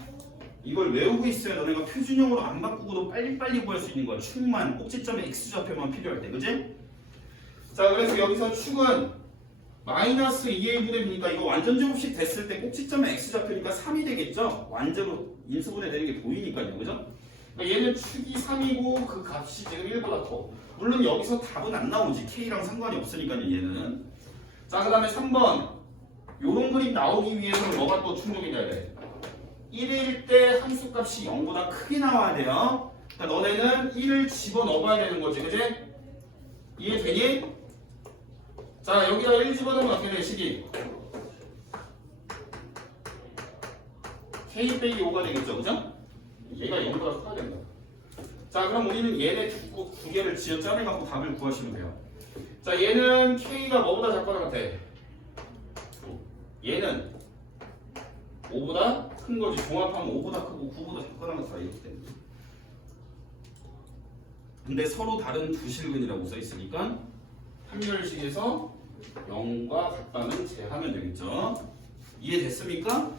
이걸 외우고 있어야 너네가 표준형으로 안 바꾸고도 빨리빨리 구할 수 있는 거야. 축만 꼭지점에 x좌표만 필요할 때. 그지? 자, 그래서 여기서 축은 마이너스 2a분의 b니까 이거 완전 제곱식 됐을 때 꼭지점에 x좌표니까 3이 되겠죠? 완전으로 인수분해 되는 게 보이니까요. 그죠? 그러니까 얘는 축이 3이고 그 값이 지금 1보다 커. 물론 여기서 답은 안 나오지. k랑 상관이 없으니까요. 얘는. 자, 그 다음에 3번 요런 그림 나오기 위해서는 뭐가 또 충족이 돼야 돼? 1일 때 함수값이 0보다 크게 나와야 돼요. 그러니까 너네는 1을 집어넣어봐야 되는 거지. 그지? 이해되니? 자, 여기다 1 집어넣으면 어떻게 돼? 식이 k 빼기 5가 되겠죠. 그죠? 얘가 0보다 커야 된다. 자, 그럼 우리는 얘네 두 개를 지어 짜내갖고 답을 구하시면 돼요. 자, 얘는 k가 뭐보다 작거나 같아? 얘는 5보다 큰 거지. 종합하면 5보다 크고 9보다 작거나 같아. 이렇게 되는 거야. 근데 서로 다른 두 실근이라고 써 있으니까 판별식에서 0과 같다는 제하면 되겠죠. 이해됐습니까?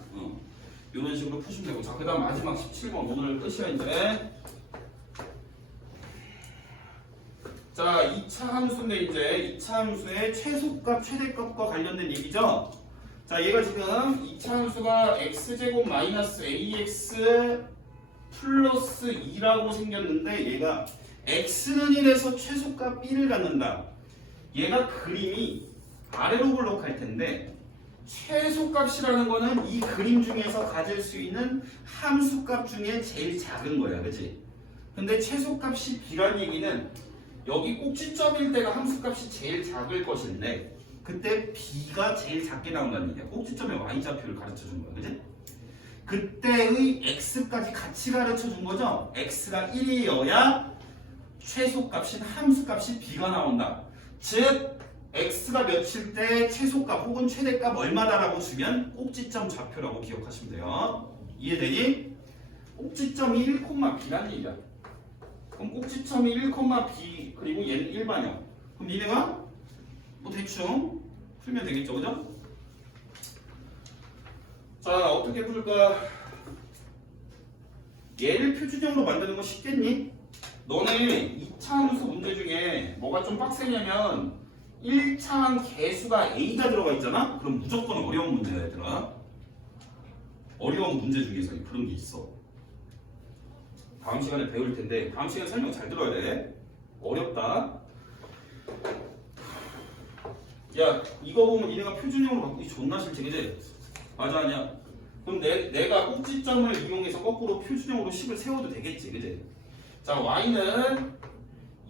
이런 식으로 푸시면 되고. 자, 그 다음 마지막 17번 오늘 끝이야 이제. 자, 2차 함수인데 이제 2차 함수의 최소값, 최대값과 관련된 얘기죠. 자, 얘가 지금 2차 함수가 x제곱 마이너스 ax 플러스 2라고 생겼는데 얘가 x는 1에서 최소값 1을 갖는다. 얘가 그림이 아래로 블록할 텐데 최소값이라는 거는 이 그림 중에서 가질 수 있는 함수값 중에 제일 작은 거야. 그치? 근데 최소값이 b란 얘기는 여기 꼭지점일 때가 함수값이 제일 작을 것인데 그때 b가 제일 작게 나온다는 얘기야. 꼭지점의 y좌표를 가르쳐 준 거야. 그치? 그때의 x까지 같이 가르쳐 준 거죠. x가 1이어야 최소값인 함수값이 b가 나온다. 즉 x가 몇일 때 최소값 혹은 최대값 얼마다라고 주면 꼭지점 좌표라고 기억하시면 돼요. 이해되니? 꼭지점이 1,b라는 얘기야. 그럼 꼭지점이 1,b 그리고 얘는 일반형. 그럼 니네가 뭐 대충 풀면 되겠죠, 그죠? 자, 어떻게 풀까? 얘를 표준형으로 만드는 거 쉽겠니? 너네 2차 함수 문제 중에 뭐가 좀 빡세냐면 1차항 개수가 a가 들어가 있잖아? 그럼 무조건 어려운 문제야, 얘들아. 어려운 문제 중에서 그런 게 있어. 다음 시간에 배울 텐데 다음 시간에 설명 잘 들어야 돼. 어렵다. 야, 이거 보면 니네가 표준형으로 바꾸기 존나 싫지, 그지? 맞아, 아니야? 그럼 내가 꼭지점을 이용해서 거꾸로 표준형으로 식을 세워도 되겠지, 그지? 자, y는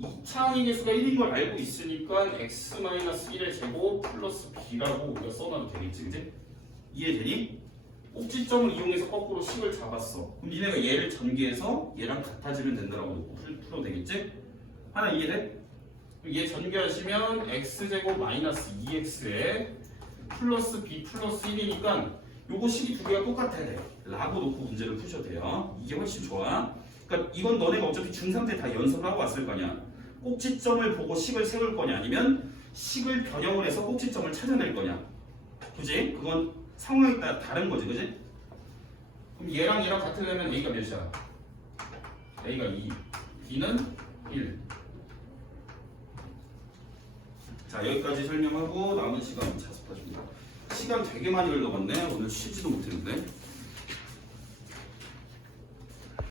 2차항의 개수가 1인 걸 알고 있으니까 x-1의 제곱 플러스 b라고 우리가 써놔도 되겠지, 그지? 이해되니? 꼭지점을 이용해서 거꾸로 식을 잡았어. 그럼 니네가 얘를 전개해서 얘랑 같아지면 된다라고 놓고 풀어도 되겠지? 하나 이해돼? 얘 전개하시면 x제곱 마이너스 2x에 플러스 B 플러스 1이니까 요거 식이 두 개가 똑같아야 돼 라고 놓고 문제를 푸셔도 돼요. 이게 훨씬 좋아. 그러니까 이건 너네가 어차피 중3 때 다 연습을 하고 왔을 거냐. 꼭지점을 보고 식을 세울 거냐 아니면 식을 변형을 해서 꼭지점을 찾아낼 거냐. 그지? 그건 상황에 따라 다른 거지. 그지? 그럼 얘랑 얘랑 같으려면 A가 몇이야? A가 2, B는 1. 자, 여기까지 설명하고 남은 시간 자습하십니다. 시간 되게 많이 흘러갔네. 오늘 쉬지도 못했는데.